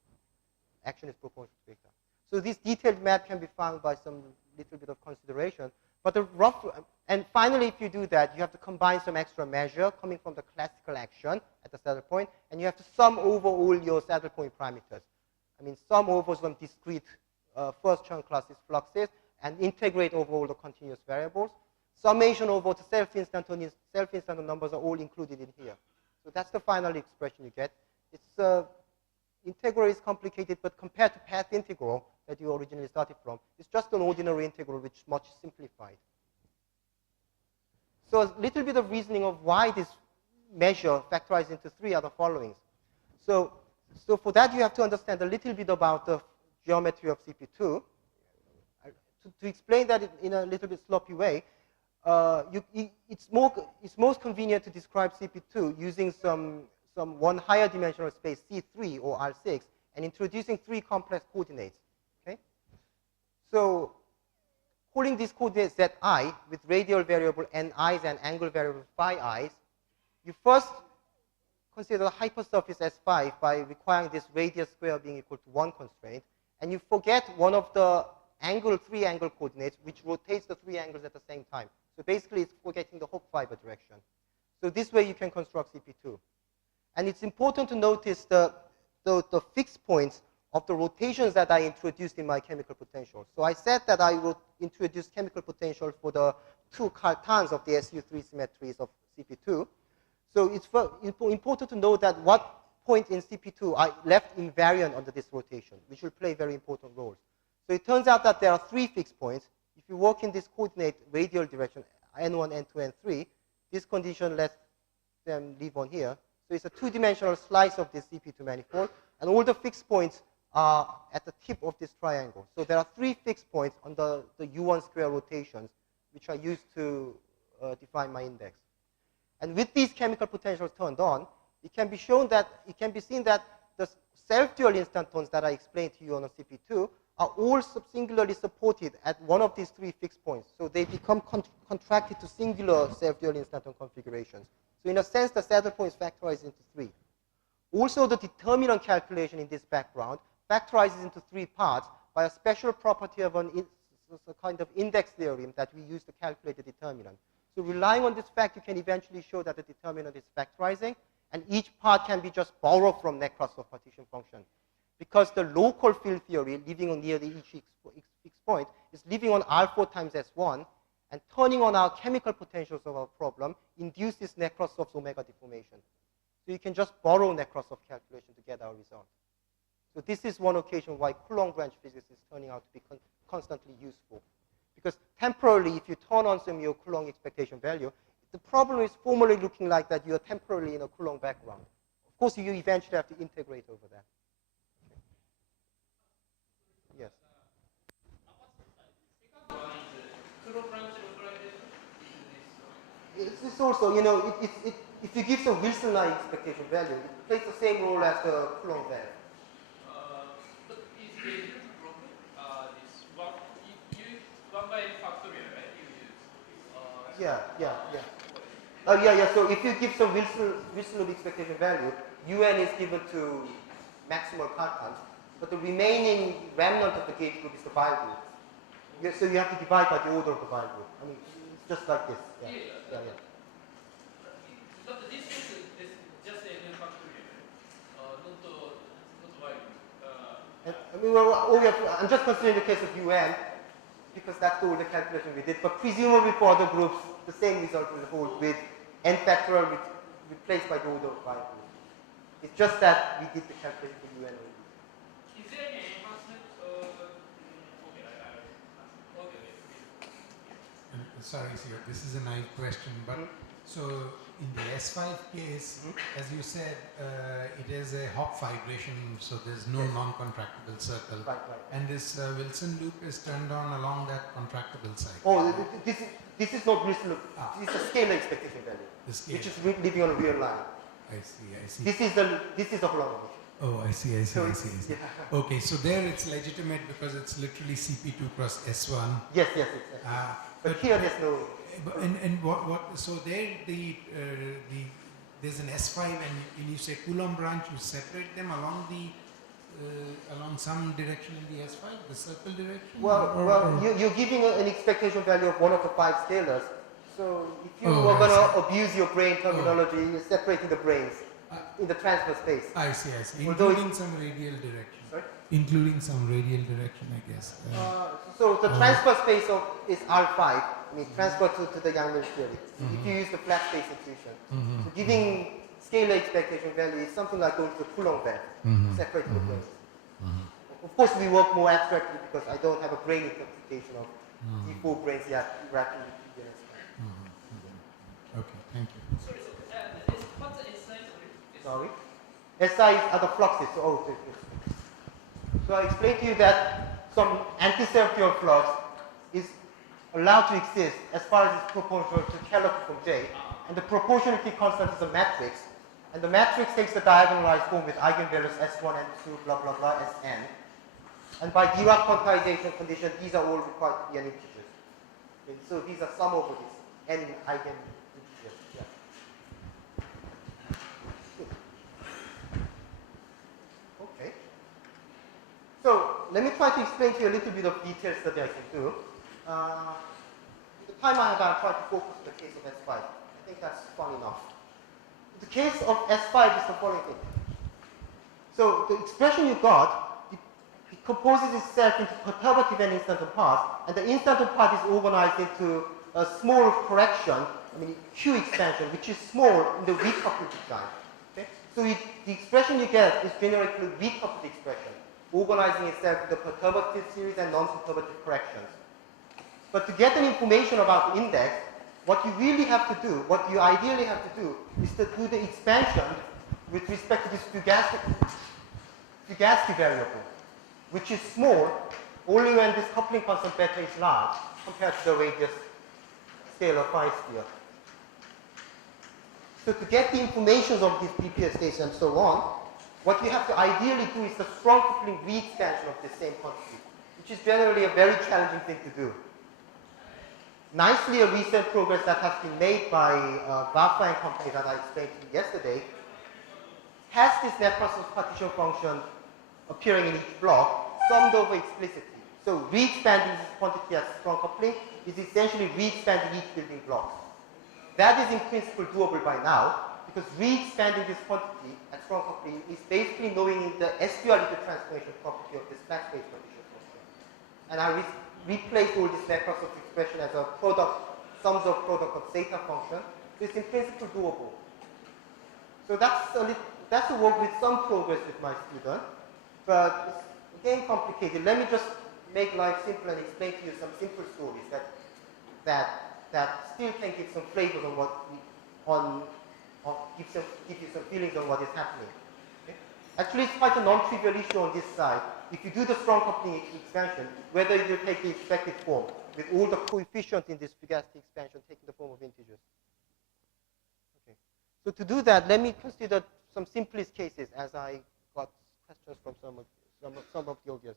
Action is proportional to beta. So this detailed map can be found by some little bit of consideration. But the rough, and finally, if you do that, you have to combine some extra measure coming from the classical action at the saddle point, and you have to sum over all your saddle point parameters. I mean, sum over some discrete first chunk classes fluxes, and integrate over all the continuous variables. Summation over the self-instanton numbers are all included in here. So that's the final expression you get. It's integral is complicated, but compared to path integral that you originally started from, it's just an ordinary integral which is much simplified. So a little bit of reasoning of why this measure factorized into 3 are the following. So for that you have to understand a little bit about the geometry of CP2. To explain that in a little bit sloppy way, it's most convenient to describe CP2 using some one higher dimensional space C3 or R6 and introducing 3 complex coordinates. Okay? So calling these coordinates Zi with radial variable Ni's and angle variable phi i's, you first consider the hypersurface S5 by requiring this radius square being equal to 1 constraint, and you forget one of the 3 angle coordinates which rotates the 3 angles at the same time. So basically it's forgetting the Hopf fiber direction. So this way you can construct CP2. And it's important to notice the fixed points of the rotations that I introduced in my chemical potential. So I said that I would introduce chemical potential for the 2 cartons of the SU3 symmetries of CP2. So it's important to know that what point in CP2 I left invariant under this rotation, which will play very important roles. So it turns out that there are 3 fixed points. If you work in this coordinate radial direction, N1, N2, N3, this condition lets them live on here. So it's a 2-dimensional slice of this CP2 manifold, and all the fixed points are at the tip of this triangle. So there are 3 fixed points on the U1 square rotations, which are used to define my index. And with these chemical potentials turned on, it can be seen that the self-dual instantons that I explained to you on the CP2 are all singularly supported at one of these 3 fixed points. So they become contracted to singular self-dual instanton configurations. So in a sense, the saddle point is factorized into 3. Also, the determinant calculation in this background factorizes into 3 parts by a special property of a kind of index theorem that we use to calculate the determinant. So relying on this fact, you can eventually show that the determinant is factorizing, and each part can be just borrowed from Nekrasov partition function. Because the local field theory, living on near each fixed point, is living on R4 times S1, and turning on our chemical potentials of our problem induces Nekrasov's omega deformation. So you can just borrow Nekrasov calculation to get our result. So this is one occasion why Coulomb branch physics is turning out to be constantly useful. Because temporarily, if you turn on some your Coulomb expectation value, the problem is formally looking like that you are temporarily in a Coulomb background. Of course, you eventually have to integrate over that. Yes. It's also, you know, if you give some Wilson-like expectation value, it plays the same role as the Coulomb value. But is the different problem? This one, you use 1 by factorial, right? You use. Yeah. So if you give some Wilson expectation value, UN is given to maximal content, but the remaining remnant of the gauge group is the Weyl group. Yeah, so you have to divide by the order of the Weyl group. I mean, it's just like this. Yeah. But this is just a new factorial, right? Not Weyl. I'm just considering the case of UN because that's all the calculation we did. But presumably for other groups, the same result will hold with n factorial replaced by the order of Weyl group. It's just that we did the calculation for UN only. Is there any enhancement? Sorry, Seok, this is a naive question, but so in the S5 case, as you said, it is a Hopf vibration, so there's no non-contractible circle. Right. And this Wilson loop is turned on along that contractible side. Oh, this is not Wilson loop. This is a scalar expectation value, which is living on a real line. I see. This is the Coulomb. Oh, I see. Yeah. Okay, so there it's legitimate because it's literally CP2 cross S1. Yes. But here there's no. And what? So there there's an S5, and when you say Coulomb branch, you separate them along some direction in the S5, the circle direction. Well, you're giving an expectation value of one of the 5 scalars. So if you were going to abuse your brain terminology, you're separating the brains in the transfer space. I see. Including some radial direction. Sorry? Including some radial direction, I guess. So the transfer space is R5. I mean, transfer to the Yang-Mills theory. If you use the flat space intuition. So giving scalar expectation value is something like going to the Coulomb value, separating the brains. Of course, we work more abstractly because I don't have a brain interpretation of D4 brains yet interacting with PBS. Okay, thank you. What's the SI? Sorry? SI are the fluxes. So I explained to you that some anti-self-pure flux is allowed to exist as far as it's proportional to Keller from J. And the proportionality constant is a matrix. And the matrix takes the diagonalized form with eigenvalues S1 and 2, blah, blah, blah, Sn. And by Dirac quantization condition, these are all required to be an integer. Okay, so these are sum over this n eigen integers. Yeah. Okay. So let me try to explain to you a little bit of details that I can do. The time I have, I'll try to focus on the case of S5. I think that's fun enough. The case of S5 is the following thing. So the expression you got, it composes itself into perturbative and instanton parts, and the instanton part is organized into a small correction, Q expansion, which is small in the weak coupled design. Okay? So the expression you get is generically weak coupled expression, organizing itself into perturbative series and non-perturbative corrections. But to get an information about the index, what you really have to do, what you ideally have to do, is to do the expansion with respect to this Fugatsky variable, which is small only when this coupling constant beta is large compared to the radius scale of phi sphere. So to get the information of these PPS states and so on, what you have to ideally do is the strong coupling re-expansion of the same quantity, which is generally a very challenging thing to do. Nicely, a recent progress that has been made by Vafa and company that I explained to you yesterday has this Nekrasov partition function appearing in each block summed over explicitly. So re-expanding this quantity as strong coupling is essentially re-expanding each building block. That is in principle doable by now because re-expanding this quantity at strong coupling is basically knowing the S-duality transformation property of this flat space partition function. And I replace all this Nekrasov expression as a sums of product of zeta function. So it's in principle doable. So that's a work with some progress with my student, but it's again complicated. Let me just make life simple and explain to you some simple stories that still can give some flavors on give you some feelings on what is happening. Okay? Actually, it's quite a non-trivial issue on this side. If you do the strong coupling expansion, whether you take the expected form with all the coefficients in this Fugatsky expansion taking the form of integers. So to do that, let me consider some simplest cases as I got questions from some of the audience.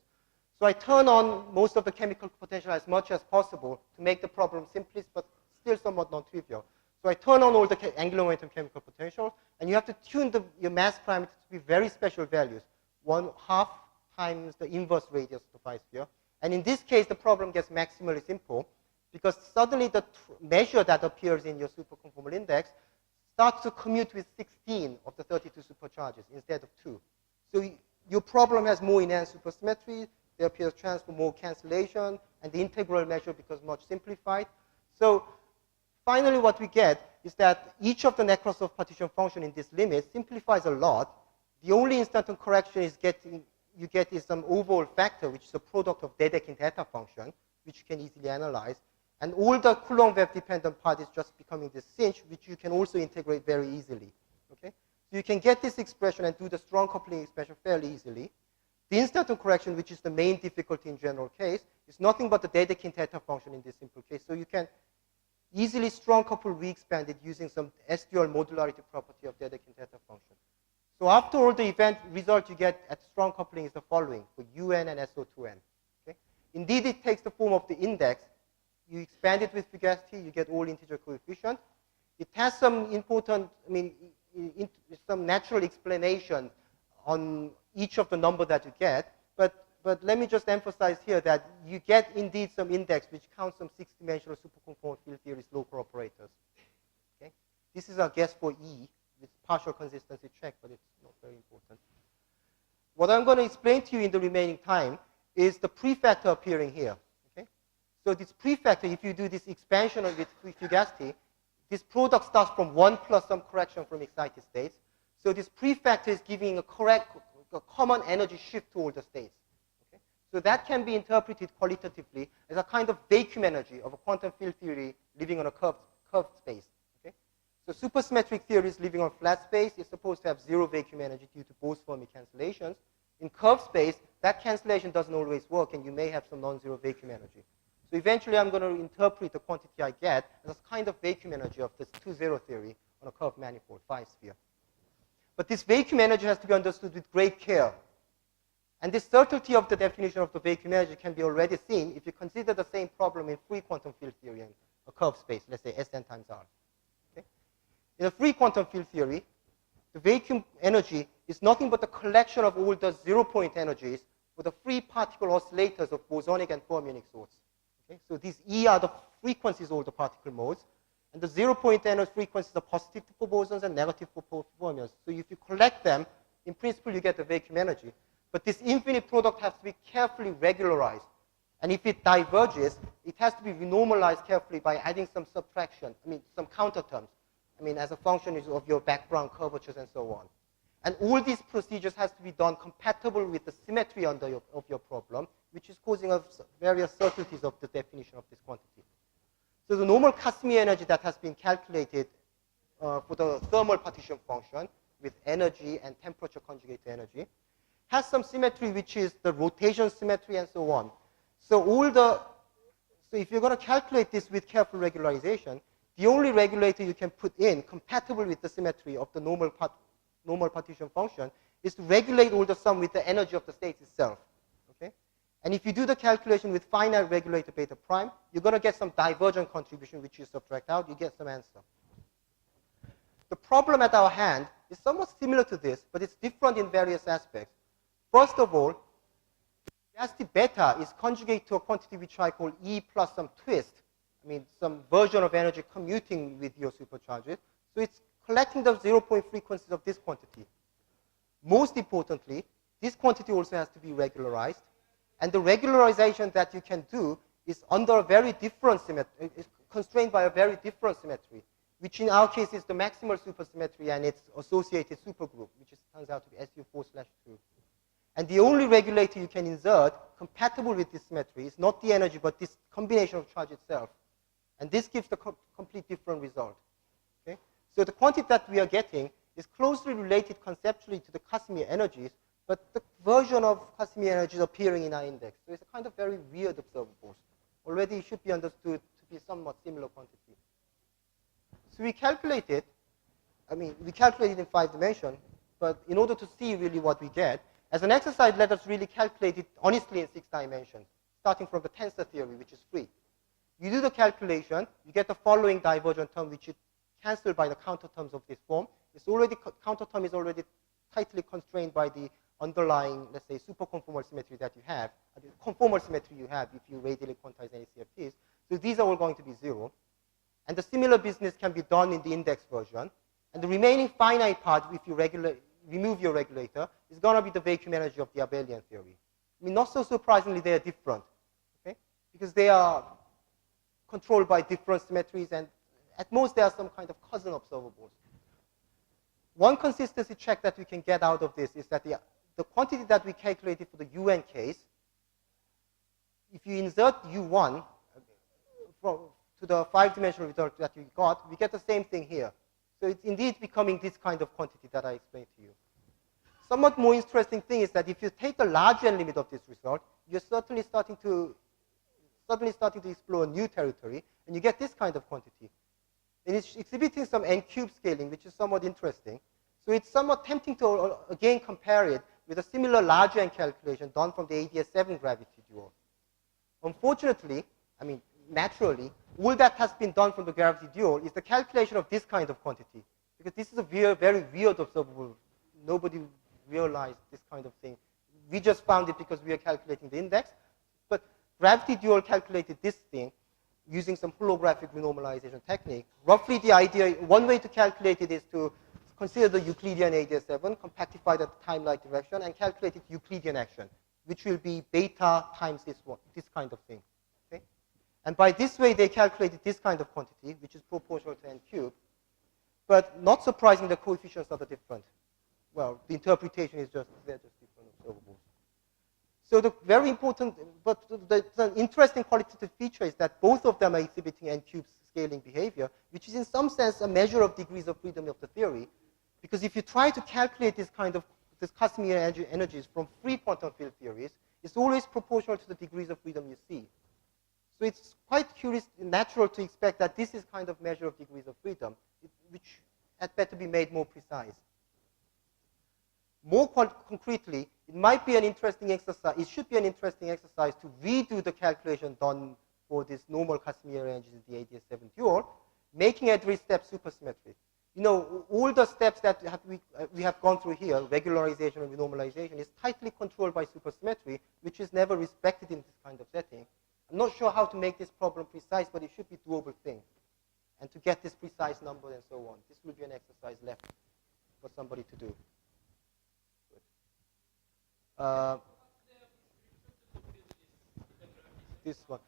So I turn on most of the chemical potential as much as possible to make the problem simplest, but still somewhat non-trivial. So I turn on all the angular momentum chemical potential, and you have to tune your mass parameters to be very special values, 1/2 times the inverse radius of the phi sphere. And in this case, the problem gets maximally simple, because suddenly the measure that appears in your superconformal index starts to commute with 16 of the 32 supercharges instead of 2. So your problem has more enhanced supersymmetry, there appears chance for more cancellation, and the integral measure becomes much simplified. So finally, what we get is that each of the Nekrasov partition function in this limit simplifies a lot. The only instanton correction you get is some overall factor, which is a product of Dedekind eta function, which you can easily analyze. And all the Coulomb web dependent part is just becoming this cinch, which you can also integrate very easily. Okay? So you can get this expression and do the strong coupling expression fairly easily. The instanton correction, which is the main difficulty in general case, is nothing but the Dedekind eta function in this simple case. So you can easily strong couple re-expand it using some S-dual modularity property of Dedekind eta function. So after all, the event result you get at strong coupling is the following for UN and SO2N. Okay? Indeed, it takes the form of the index. You expand it with fugacity, you get all integer coefficients. It has some important, some natural explanation on each of the number that you get. But let me just emphasize here that you get indeed some index which counts some 6-dimensional superconformal field theories local operators. Okay? This is our guess for E with partial consistency check, but it's not very important. What I'm going to explain to you in the remaining time is the prefactor appearing here. Okay? So this prefactor, if you do this expansion of it with fugacity, this product starts from 1 plus some correction from excited states. So this prefactor is giving a common energy shift to all the states. Okay? So that can be interpreted qualitatively as a kind of vacuum energy of a quantum field theory living on a curved space. Okay? So supersymmetric theories living on flat space is supposed to have 0 vacuum energy due to Bose-Fermi cancellations. In curved space, that cancellation doesn't always work, and you may have some non-zero vacuum energy. So eventually, I'm going to interpret the quantity I get as a kind of vacuum energy of this 2-0 theory on a curved manifold, phi sphere. But this vacuum energy has to be understood with great care. And this subtlety of the definition of the vacuum energy can be already seen if you consider the same problem in free quantum field theory in a curved space, let's say Sn times R. Okay? In a free quantum field theory, the vacuum energy is nothing but the collection of all the 0-point energies for the free particle oscillators of bosonic and fermionic sorts. Okay? So these E are the frequencies of all the particle modes, and the 0-point energy frequencies are positive for bosons and negative for fermions. So if you collect them, in principle, you get the vacuum energy. But this infinite product has to be carefully regularized. And if it diverges, it has to be renormalized carefully by adding some subtraction, some counter terms. As a function of your background curvatures and so on. And all these procedures has to be done compatible with the symmetry of your problem, which is causing us various subtleties of the definition of this quantity. So the normal Casimir energy that has been calculated for the thermal partition function with energy and temperature conjugate to energy has some symmetry, which is the rotation symmetry and so on. So if you're going to calculate this with careful regularization, the only regulator you can put in compatible with the symmetry of the normal partition function is to regulate all the sum with the energy of the states itself. Okay? And if you do the calculation with finite regulator beta prime, you're going to get some divergent contribution, which you subtract out, you get some answer. The problem at our hand is somewhat similar to this, but it's different in various aspects. First of all, the beta is conjugate to a quantity which I call E plus some twist. Some version of energy commuting with your supercharges. So it's collecting the 0-point frequencies of this quantity. Most importantly, this quantity also has to be regularized. And the regularization that you can do is under a very different symmetry, is constrained by a very different symmetry, which in our case is the maximal supersymmetry and its associated supergroup, which turns out to be SU4/2. And the only regulator you can insert compatible with this symmetry is not the energy, but this combination of charge itself. And this gives the complete different result. Okay? So the quantity that we are getting is closely related conceptually to the Casimir energies, but the version of Casimir energies appearing in our index. So it's a kind of very weird observables. Already it should be understood to be a somewhat similar quantity. So we calculated I mean, we calculate it in 5 dimensions, but in order to see really what we get, as an exercise, let us really calculate it honestly in 6 dimensions, starting from the tensor theory, which is free. You do the calculation, you get the following divergent term, which is cancelled by the counter terms of this form. It's already, counter term is already tightly constrained by the underlying, let's say, superconformal symmetry that you have, the conformal symmetry you have if you radially quantize any CFTs. So these are all going to be 0. And the similar business can be done in the index version. And the remaining finite part, if you remove your regulator, is going to be the vacuum energy of the abelian theory. I mean, not so surprisingly, they are different, okay? Because they are controlled by different symmetries, and at most, there are some kind of cousin observables. One consistency check that we can get out of this is that the quantity that we calculated for the UN case, if you insert U1 to the 5-dimensional result that we got, we get the same thing here. So it's indeed becoming this kind of quantity that I explained to you. Somewhat more interesting thing is that if you take the large n limit of this result, you're certainly starting to explore new territory, and you get this kind of quantity. And it's exhibiting some n-cube scaling, which is somewhat interesting. So it's somewhat tempting to, again, compare it with a similar large n calculation done from the ADS7 gravity dual. Unfortunately, I mean, naturally, all that has been done from the gravity dual is the calculation of this kind of quantity. Because this is a very weird observable. Nobody realized this kind of thing. We just found it because we are calculating the index. But gravity dual calculated this thing using some holographic renormalization technique. Roughly the idea, one way to calculate it is to consider the Euclidean ADS7, compactify the time-like direction, and calculate its Euclidean action, which will be beta times this kind of thing. Okay? And by this way, they calculated this kind of quantity, which is proportional to n cubed. But not surprising, the coefficients are different. Well, the interpretation is just, they're just different observables. So the very important, but the interesting qualitative feature is that both of them are exhibiting n-cube scaling behavior, which is in some sense a measure of degrees of freedom of the theory. Because if you try to calculate this Casimir energies from free quantum field theories, it's always proportional to the degrees of freedom you see. So it's quite curious, natural to expect that this is kind of measure of degrees of freedom, which had better be made more precise. More concretely, it might be an interesting exercise, it should be an interesting exercise to redo the calculation done for this normal Casimir energies in the ADS7 dual, making every step supersymmetric. You know, all the steps that we have gone through here, regularization and renormalization, is tightly controlled by supersymmetry, which is never respected in this kind of setting. I'm not sure how to make this problem precise, but it should be a doable thing. And to get this precise number and so on. This will be an exercise left for somebody to do. This one.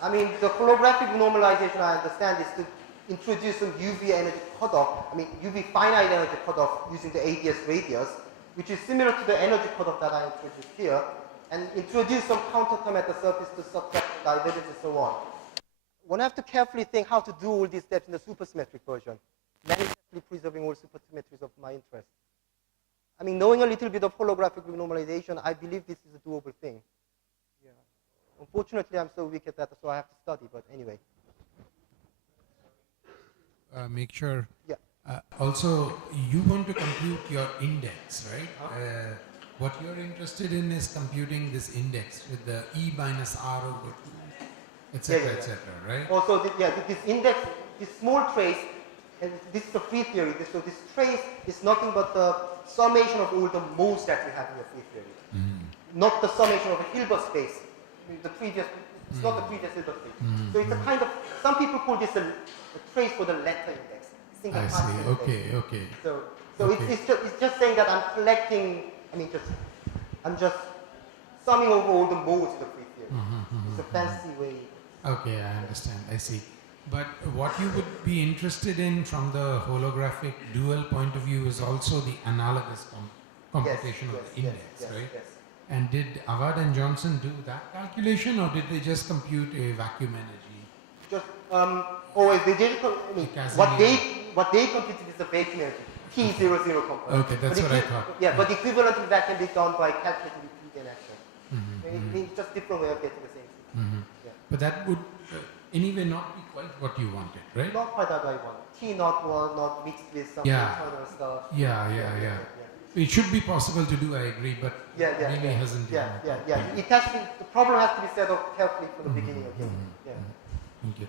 I mean, the holographic normalization, I understand, is to introduce some UV energy cutoff, I mean, UV finite energy cutoff using the ADS radius, which is similar to the energy cutoff that I introduced here, and introduce some counter term at the surface to subtract divergence and so on. One has to carefully think how to do all these steps in the supersymmetric version, manifestly preserving all supersymmetries of my interest. I mean, knowing a little bit of holographic renormalization, I believe this is a doable thing. Yeah. Unfortunately, I'm so weak at that, so I have to study, but anyway. Make sure. Yeah. Also, you want to compute your index, right? What you're interested in is computing this index with the E minus R over 2, etc., etc., right? Also, this index, this small trace, and this is a free theory, so this trace is nothing but the summation of all the modes that you have in your free theory. Not the summation of a Hilbert space. The previous, it's not the previous Hilbert space. So it's a kind of, some people call this a trace for the letter index. I see, okay, okay. So okay. It's just saying that I'm collecting, I'm just summing over all the modes of the free theory. It's a fancy way. Okay, I understand, I see. But what you would be interested in from the holographic dual point of view is also the analogous computation of the index, right? Yes. And did Awad and Johnson do that calculation, or did they just compute a vacuum energy? Just, they did, what they computed is the vacuum energy, T00 component. Okay, that's what I thought. Yeah, but the equivalent of that can be done by calculating the Euclidean action. It's just different way of getting the same thing. But that would, anyway not be quite what you wanted, right? Not quite that I want. T not one, not mixed with some Yeah. internal stuff. Yeah. It should be possible to do, I agree, but maybe hasn't yeah. yet. It has to. The problem has to be set up carefully from the beginning again. Yeah. Thank you.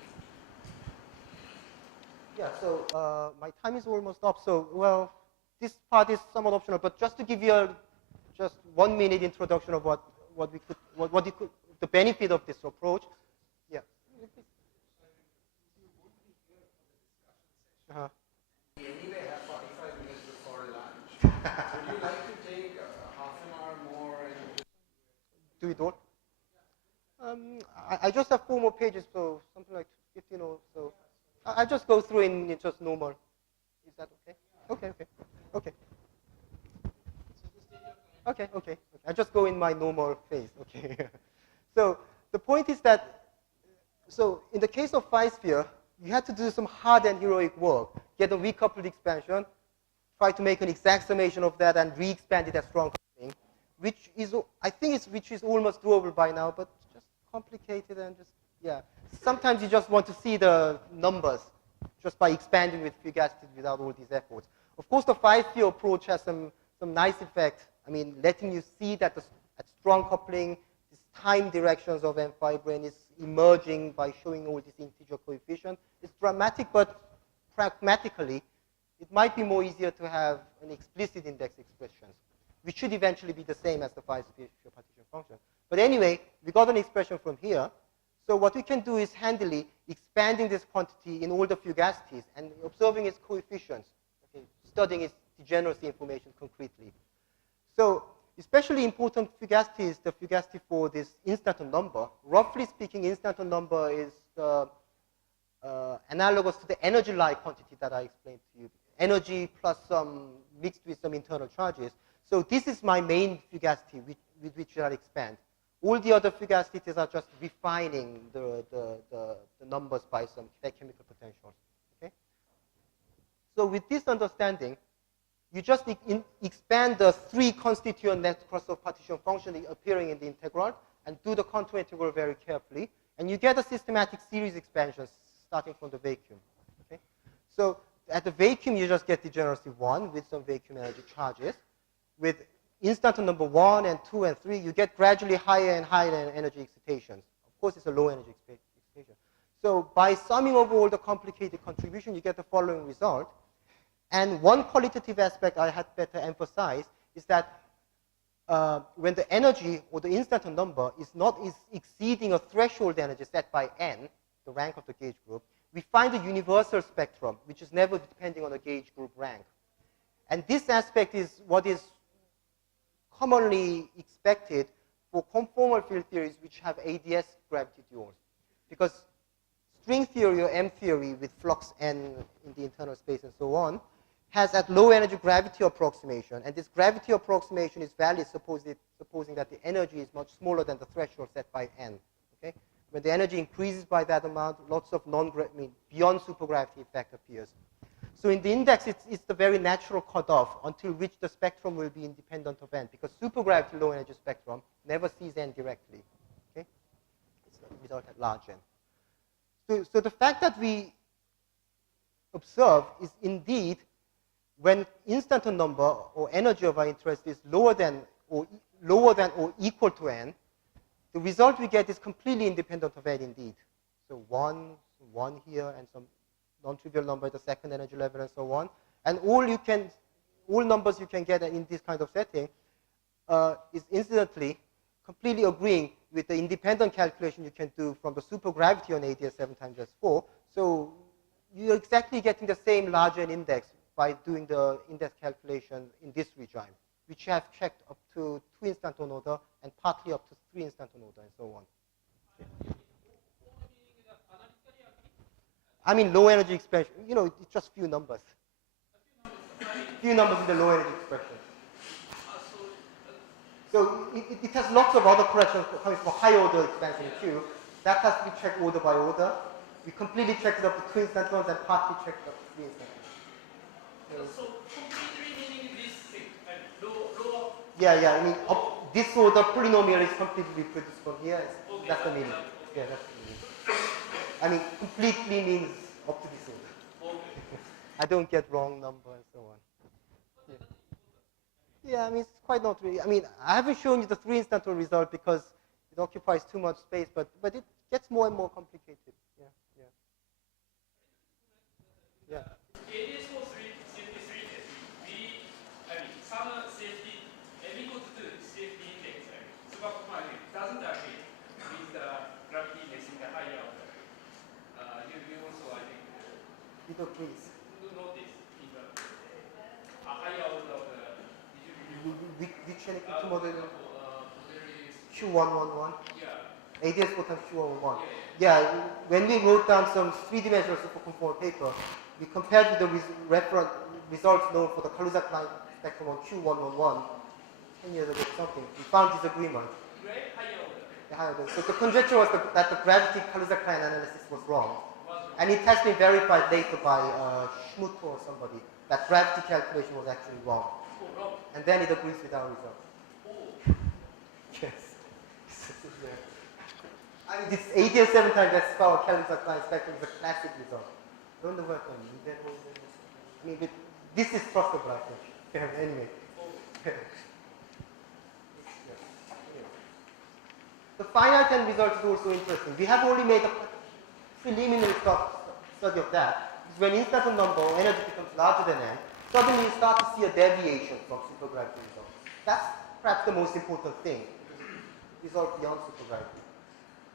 Yeah. So my time is almost up. So well, this part is somewhat optional, but just to give you just 1 minute introduction of the benefit of this approach. Yeah. Uh-huh. We anyway have 45 minutes before lunch. Would you like to take half an hour more? And Do it all? I just have 4 more pages, so something like 15 or so. I'll just go through in just normal. Is that okay? Okay. I just go in my normal phase. Okay. So the point is that, so in the case of phi sphere, you had to do some hard and heroic work, get a recoupled expansion, try to make an exact summation of that and re-expand it as strong coupling, which is, I think which is almost doable by now, but just complicated and just, yeah. Sometimes you just want to see the numbers just by expanding with fugacity without all these efforts. Of course, the phi sphere approach has some nice effects. I mean, letting you see that at strong coupling, these time directions of M fibrane is emerging by showing all these integer coefficients. It's dramatic, but pragmatically, it might be more easier to have an explicit index expressions, which should eventually be the same as the phi sphere partition function. But anyway, we got an expression from here. So what we can do is handily expanding this quantity in all the fugacities and observing its coefficients, okay, studying its degeneracy information concretely. So especially important fugacity is the fugacity for this instanton number. Roughly speaking, instanton number is analogous to the energy-like quantity that I explained to you. Energy plus some mixed with some internal charges. So this is my main fugacity with which I'll expand. All the other fugacities are just refining the numbers by some chemical potentials. Okay? So with this understanding, you just expand the 3 constituent Nekrasov partition function appearing in the integral and do the contour integral very carefully. And you get a systematic series expansion starting from the vacuum. Okay? So at the vacuum, you just get degeneracy 1 with some vacuum energy charges. With instanton number 1 and 2 and 3, you get gradually higher and higher energy excitations. Of course, it's a low energy excitation. So by summing over all the complicated contribution, you get the following result. And one qualitative aspect I had better emphasize is that when the energy or the instanton number is exceeding a threshold energy set by n, the rank of the gauge group, we find a universal spectrum, which is never depending on the gauge group rank. And this aspect is what is commonly expected for conformal field theories which have ADS gravity duals. Because string theory or M theory with flux n in the internal space and so on has at low energy gravity approximation. And this gravity approximation is valid supposing that the energy is much smaller than the threshold set by n. Okay? When the energy increases by that amount, lots of beyond supergravity effect appears. So in the index, it's the very natural cutoff until which the spectrum will be independent of n, because supergravity low energy spectrum never sees n directly. Okay? It's a result at large n. So the fact that we observe is indeed when instanton number or energy of our interest is lower than or equal to n, the result we get is completely independent of n indeed. So 1 here, and some non-trivial number at the second energy level, and so on. And all numbers you can get in this kind of setting is incidentally completely agreeing with the independent calculation you can do from the supergravity on ADS 7 times S4. So you're exactly getting the same large n index by doing the index calculation in this regime, which you have checked up to 2 instanton order and partly up to 3 instanton order, and so on. Okay. I mean, low energy expression, it's just few numbers. Few numbers in the low energy expression. So it has lots of other corrections coming from high order expansion Q. That has to be checked order by order. We completely checked it up to 2 instantons and partly checked it up to 3 instantons. So completely meaning this thing, lower. Yeah. I mean, this order polynomial is completely reproduced from here. Okay, that's the meaning. Yeah, that's the meaning. I mean, completely means up to this order. Okay. I don't get wrong number and so on. Yeah, I mean, it's quite not really. I mean, I haven't shown you the 3 instanton result because it occupies too much space, but it gets more and more complicated. Yeah, yeah. Yeah. ADS for safety 3 test, I mean, some safety, equal to safety index, superconformal doesn't agree with the gravity index in the higher order. You also, I think, You don't please. notice in the higher order of the Which electric model? there is, Q111. yeah. ADS bottom Q111. Yeah. Yeah, when we wrote down some 3-dimensional superconformal paper, we compared with the reference results known for the Kaluza-Klein spectrum on Q111 10 years ago or something. We found disagreement. Great higher order. The higher order. So the conjecture was that the gravity Kaluza-Klein analysis was wrong. And it has been verified later by Schmutt or somebody that gravity calculation was actually wrong. Oh, wrong. And then it agrees with our result. Oh. Yes. I mean, this 87 times that's power Kaluza-Klein spectrum is a classic result. Don't know what I mean. I mean, this is trustable, I think. Anyway. The finite end result is also interesting. We have already made a preliminary study of that. Because when instanton number or energy becomes larger than n, suddenly you start to see a deviation from supergravity results. That's perhaps the most important thing. Result beyond supergravity.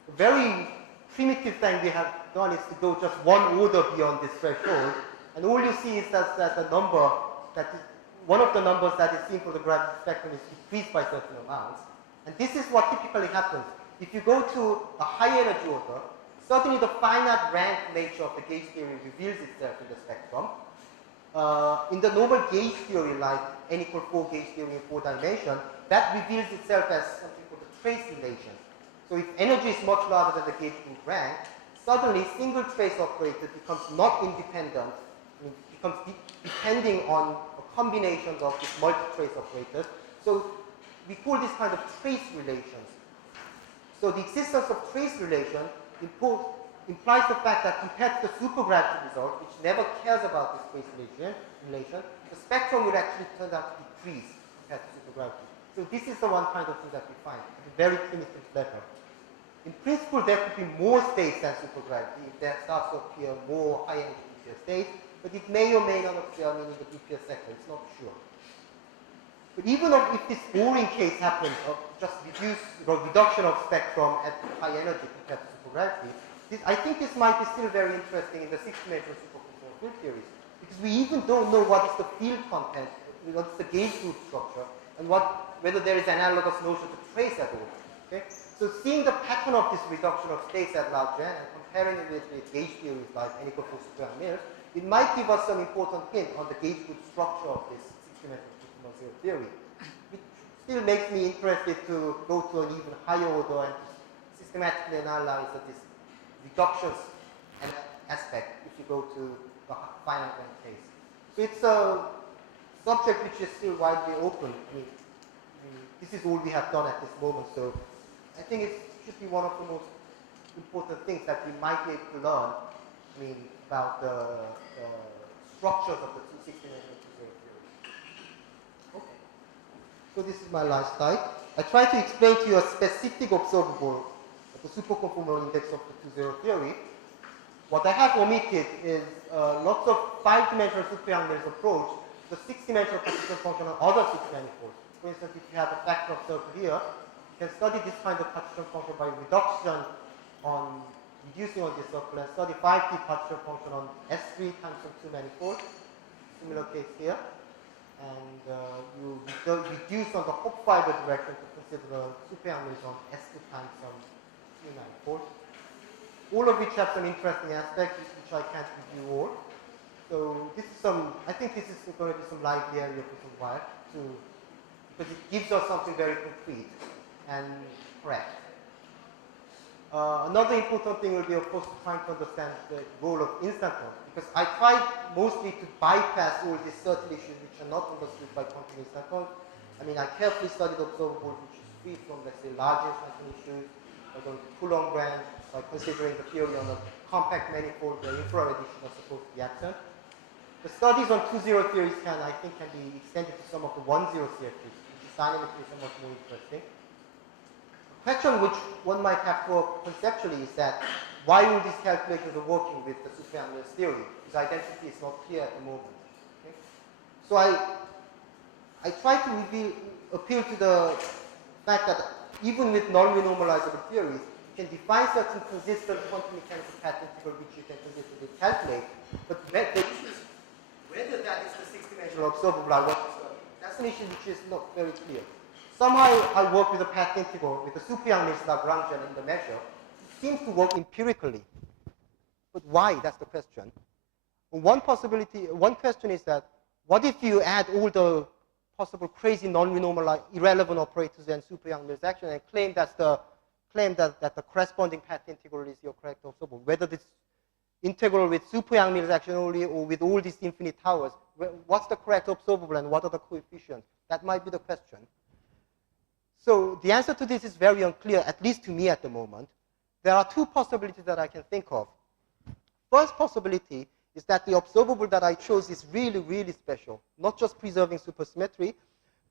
A very primitive thing we have done is to go just one order beyond this threshold, and all you see is that the number that is one of the numbers that is seen for the gravity spectrum is decreased by certain amounts. And this is what typically happens. If you go to a high energy order, suddenly the finite rank nature of the gauge theory reveals itself in the spectrum. In the normal gauge theory, like n equal 4 gauge theory in 4 dimensions, that reveals itself as something called the trace relation. So if energy is much larger than the gauge group rank, suddenly single trace operator becomes not independent, it becomes depending on a combination of these multi-trace operators. So we call this kind of trace relations. So the existence of trace relation implies the fact that compared to the supergravity result, which never cares about this trace relation, the spectrum will actually turn out to decrease compared to supergravity. So this is the one kind of thing that we find at a very primitive level. In principle, there could be more states than supergravity if there starts to appear more high energy BPS states, but it may or may not appear in the BPS sector, it's not sure. But even if this boring case happens of just reduction of spectrum at high energy compared to supergravity, I think this might be still very interesting in the 6-dimensional superconformal field theories, because we even don't know what is the field content, what is the gauge group structure, and whether there is analogous notion to trace at all. Okay? So seeing the pattern of this reduction of states at large n and comparing it with gauge theories like n equal 4 super Mills, it might give us some important hint on the gauge group structure of this 6-dimensional superconformal theory. It still makes me interested to go to an even higher order and to systematically analyze these reductions and aspect if you go to the finite rank case. So it's a subject which is still widely open. I mean, this is all we have done at this moment, so I think it should be one of the most important things that we might be able to learn, about the structures of the 260-dimensional theory. Okay. So this is my last slide. I try to explain to you a specific observable of the superconformal index of the 2-0 theory. What I have omitted is lots of 5-dimensional super-Yang-Mills approach, the 6-dimensional partition function on other 6 manifolds. For instance, if you have a factor of circle here, you can study this kind of partition function by reducing on this circle and study 5D partition function on S3 times some 2 manifolds. Similar case here. And you reduce on the Hopf fiber direction to consider the super-Yang-Mills on S2 times some 3 manifolds. All of which have some interesting aspects which I can't review all. So this is I think this is going to be some lively area for some while because it gives us something very concrete and correct. Another important thing will be, of course, trying to understand the role of instantons, because I tried mostly to bypass all these certain issues which are not understood by quantum instantons. I carefully studied observables which is free from, let's say, large instanton issues, by going to Coulomb branch, by considering the theory on a compact manifold where infrared edition are supposed to be absent. The studies on 2-0 theories I think, can be extended to some of the 1-0 theories, which is dynamically somewhat more interesting. The question which one might have to conceptually is that why all these calculations are working with the superyoung Mills theory, whose identity is not clear at the moment. Okay? So I try to appeal to the fact that even with non-renormalizable theories, you can define certain consistent quantum mechanical path integral which you can consistently calculate, but the issue is whether that is the six-dimensional observable I want to study. That's an issue which is not very clear. Somehow I work with a path integral with the super-young Mills Lagrangian in the measure. It seems to work empirically. But why? That's the question. One question is that what if you add all the possible crazy non-renormal irrelevant operators and super-young Mills action and claim that the corresponding path integral is your correct observable, whether this integral with super-young Mills action only or with all these infinite towers, what's the correct observable and what are the coefficients? That might be the question. So the answer to this is very unclear, at least to me at the moment. There are two possibilities that I can think of. First possibility is that the observable that I chose is really, really special, not just preserving supersymmetry,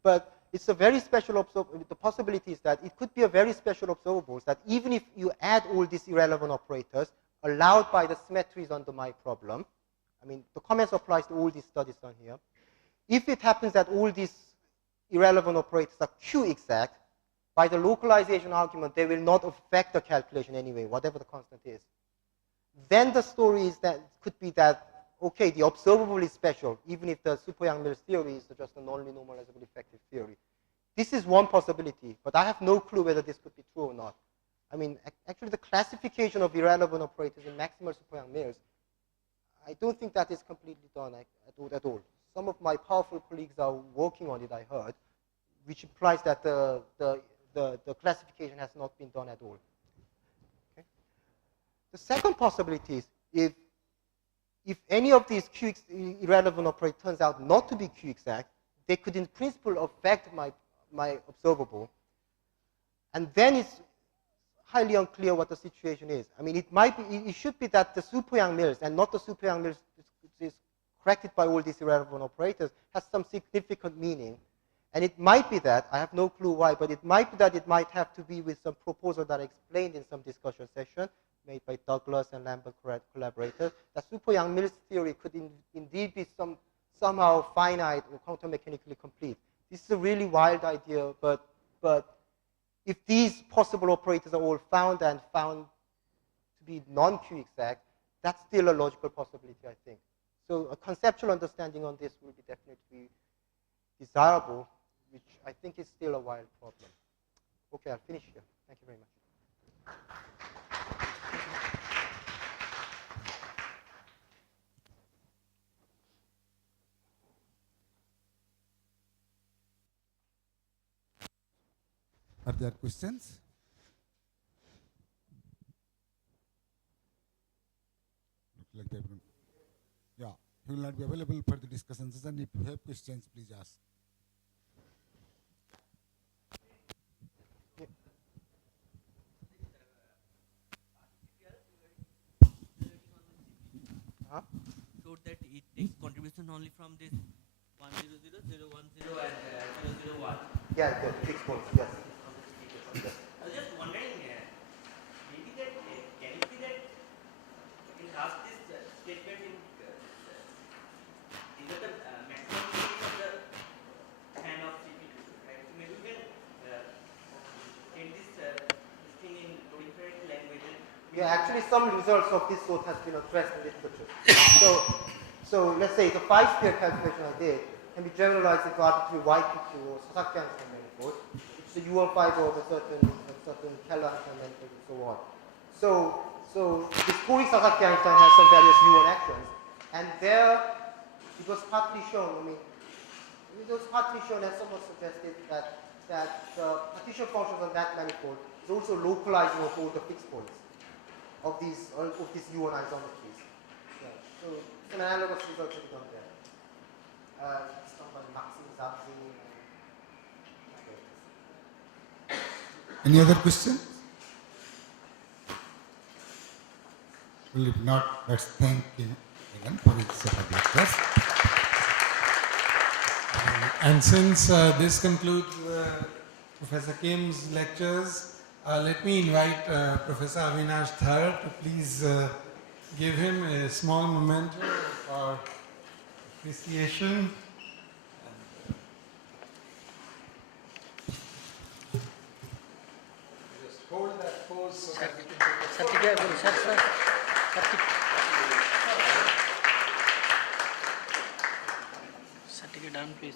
but it's a very special observable. The possibility is that it could be a very special observable, that even if you add all these irrelevant operators allowed by the symmetries under my problem, I mean, the comments applies to all these studies done here. If it happens that all these irrelevant operators are Q-exact, by the localization argument, they will not affect the calculation anyway, whatever the constant is. Then the story is that it could be that, okay, the observable is special, even if the super-young Mills theory is just a non-renormalizable effective theory. This is one possibility, but I have no clue whether this could be true or not. I mean, actually, the classification of irrelevant operators in maximal super-young Mills, I don't think that is completely done at all. Some of my powerful colleagues are working on it, I heard, which implies that the classification has not been done at all. Okay? The second possibility is if any of these Q irrelevant operators turns out not to be Q-exact, they could in principle affect my observable. And then it's highly unclear what the situation is. I mean, it should be that the super-young Mills and not the super-young Mills is corrected by all these irrelevant operators has some significant meaning. And it might be that, I have no clue why, but it might be that it might have to be with some proposal that I explained in some discussion session made by Douglas and Lambert collaborators, that super-young Mills theory could indeed be somehow finite or quantum mechanically complete. This is a really wild idea, but if these possible operators are all found and found to be non-Q-exact, that's still a logical possibility, I think. So a conceptual understanding on this will be definitely desirable, which I think is still a wild problem. Okay, I'll finish here. Thank you very much. Are there questions? Looks like yeah, he will not be available for the discussion session. If you have questions, please ask. So that it takes contribution only from this 100, 010 and 001. Yeah, good. 6 points, yes. I was just wondering, maybe that, can you see that you can ask this statement in either the maximum series of the hand of CP2, right? So maybe we can take this thing in proliferate language. Yeah, actually some results of this sort has been addressed in literature. So let's say the 5-sphere calculation I did can be generalized into arbitrary YPQ or Sasaki-Einstein manifold, which is a U15 of a certain Keller-Einstein manifold and so on. So this Puri Sasaki-Einstein has some various U1 actions, and there it was partly shown, it was partly shown, as someone suggested, that the partition functions on that manifold is also localizing of all the fixed points of these U1 isometries. Yeah. So some analogous results have been done there. Any other question? Well, if not, let's thank him again for his set of lectures. And since this concludes Professor Kim's lectures, let me invite Professor Avinash Thar to please give him a small memento for appreciation. Just hold that pose so that we can take a photo. Certificate down, please.